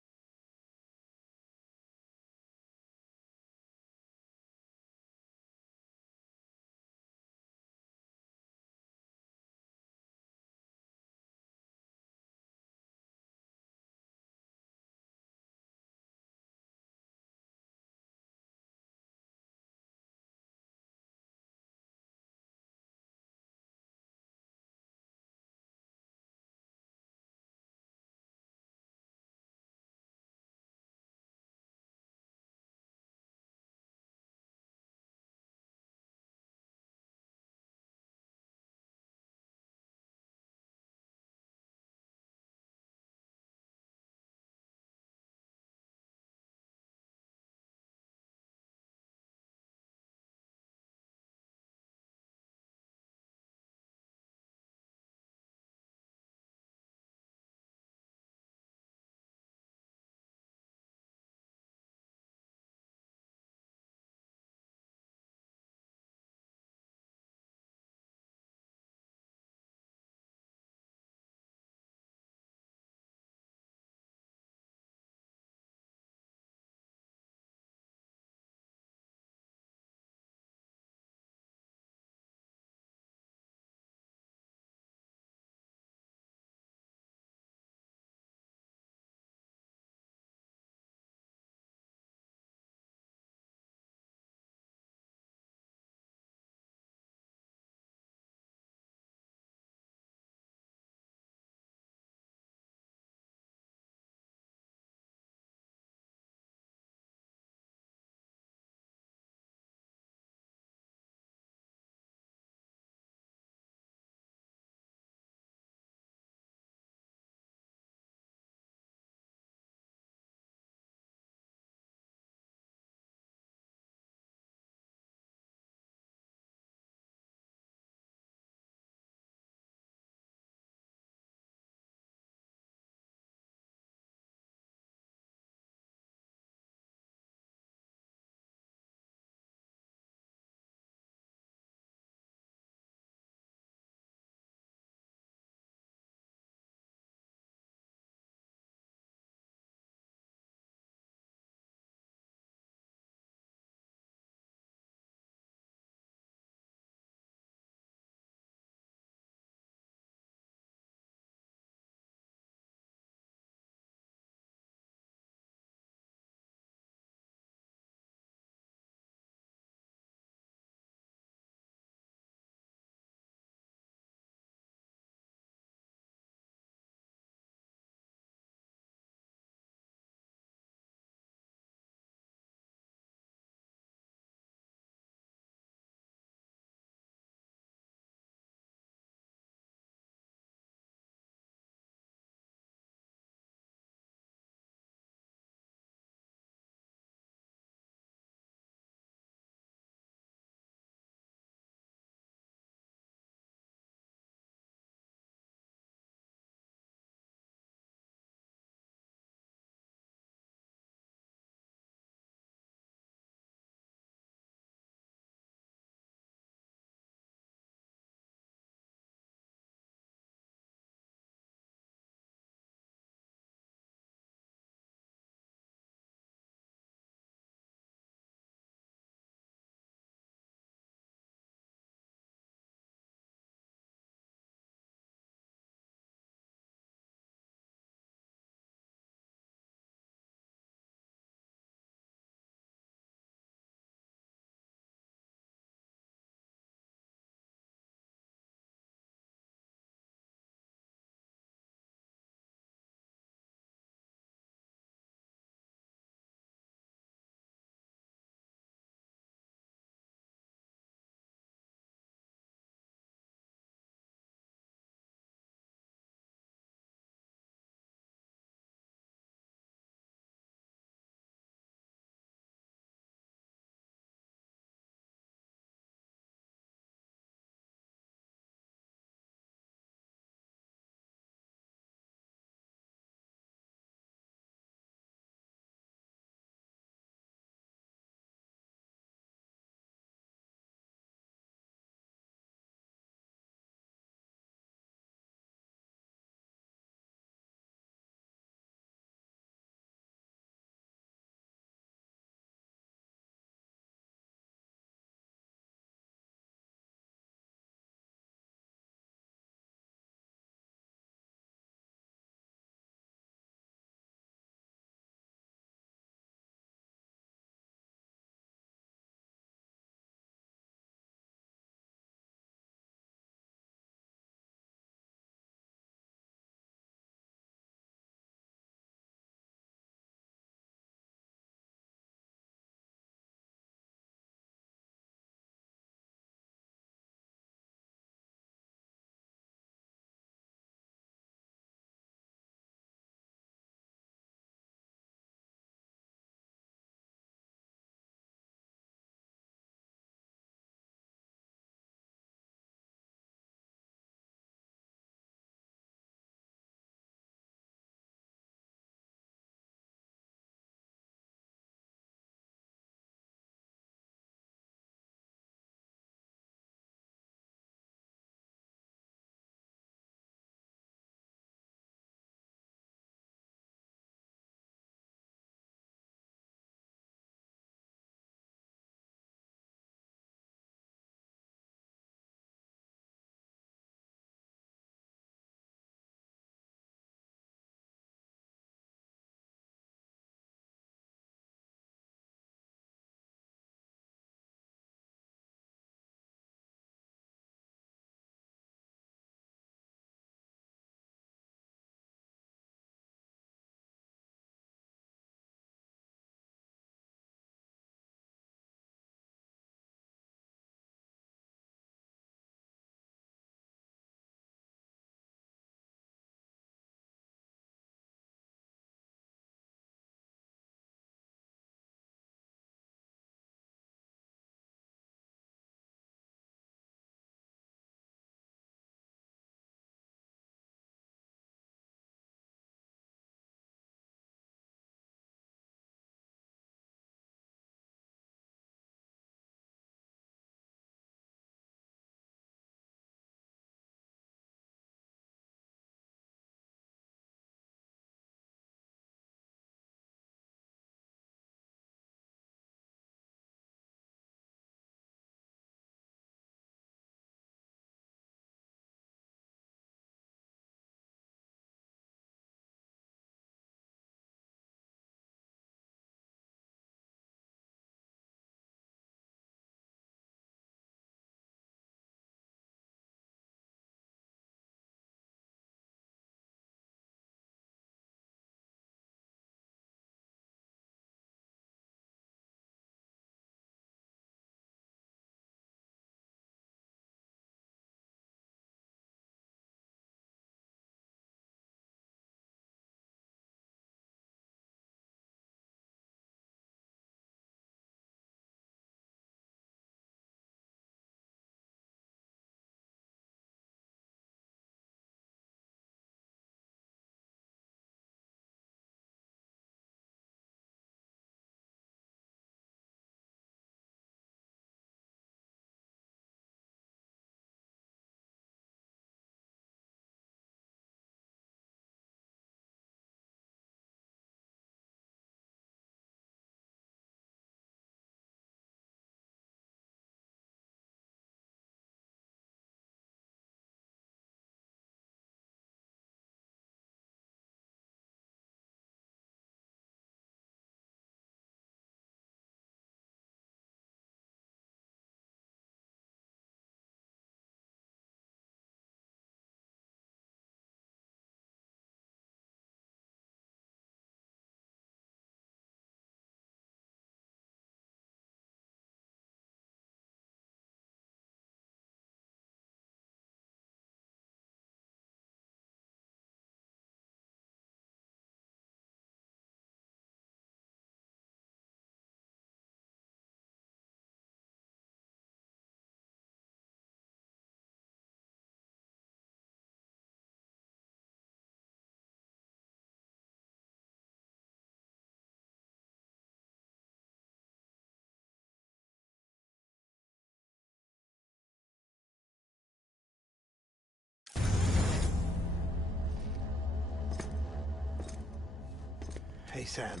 Hey, Sam.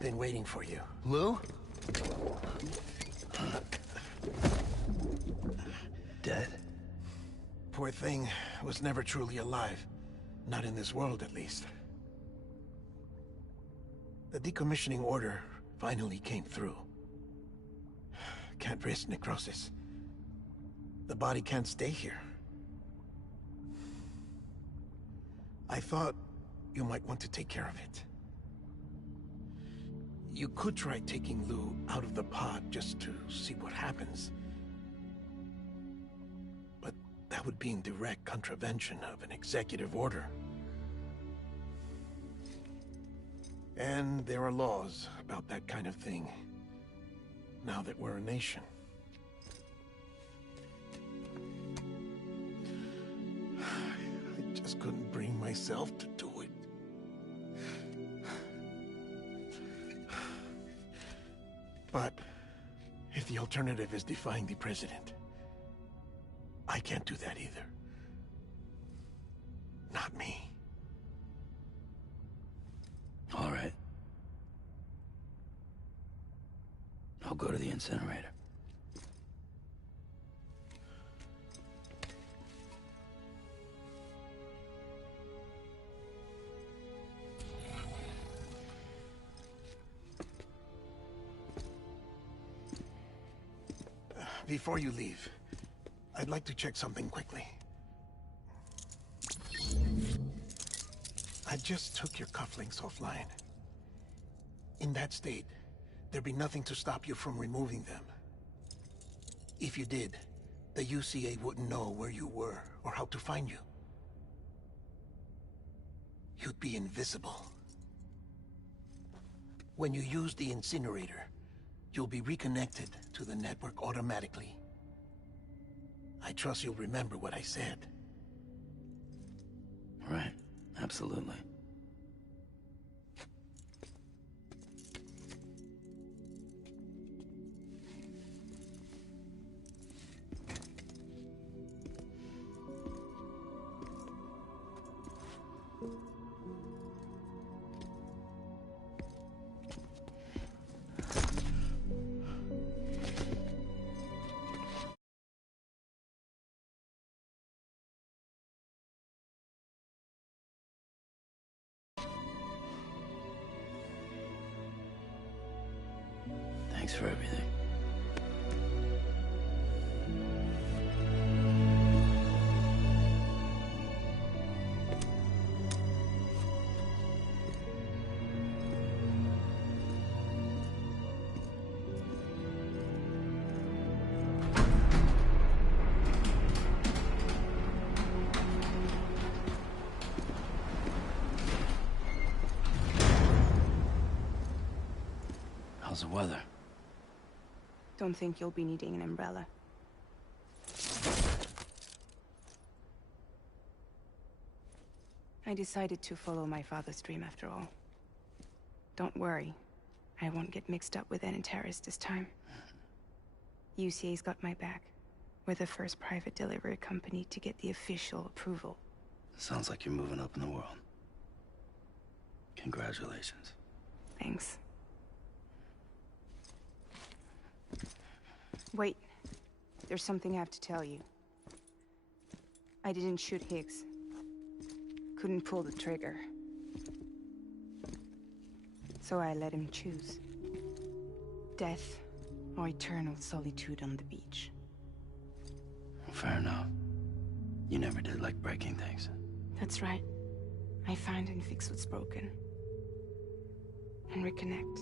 Been waiting for you. Lou? Dead? Poor thing was never truly alive. Not in this world, at least. The decommissioning order finally came through. Can't risk necrosis. The body can't stay here. I thought you might want to take care of it. You could try taking Lou out of the pod just to see what happens. But that would be in direct contravention of an executive order. And there are laws about that kind of thing, now that we're a nation. I just couldn't bring myself to do it. But if the alternative is defying the president, I can't do that either. Not me. All right. I'll go to the incinerator. Before you leave, I'd like to check something quickly. I just took your cufflinks offline. In that state, there'd be nothing to stop you from removing them. If you did, the UCA wouldn't know where you were or how to find you. You'd be invisible. When you use the incinerator, you'll be reconnected to the network automatically. I trust you'll remember what I said. Right. Absolutely. Thanks for everything. How's the weather? Don't think you'll be needing an umbrella. I decided to follow my father's dream after all. Don't worry. I won't get mixed up with any terrorists this time. UCA's got my back. We're the first private delivery company to get the official approval. Sounds like you're moving up in the world. Congratulations. Thanks. Wait. There's something I have to tell you. I didn't shoot Higgs. Couldn't pull the trigger. So I let him choose. Death or eternal solitude on the beach. Fair enough. You never did like breaking things. That's right. I find and fix what's broken. And reconnect.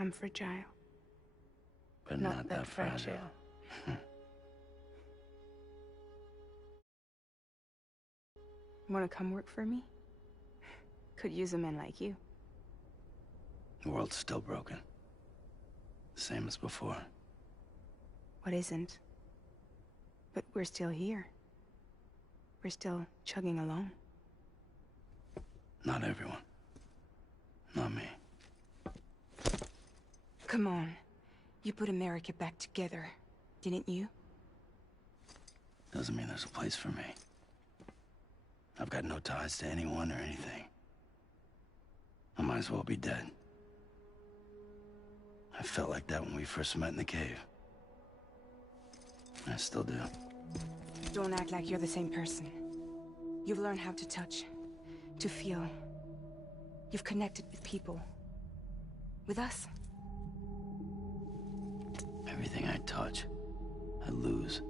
I'm fragile. But not that fragile. Wanna come work for me? Could use a man like you. The world's still broken. The same as before. What isn't? But we're still here. We're still chugging along. Not everyone. Not me. Come on. You put America back together, didn't you? Doesn't mean there's a place for me. I've I've got no ties to anyone or anything. I might as well be dead. I felt like that when we first met in the cave. I still do. Don't act like you're the same person. You've learned how to touch, to feel. You've connected with people. With us. Everything I touch, I lose.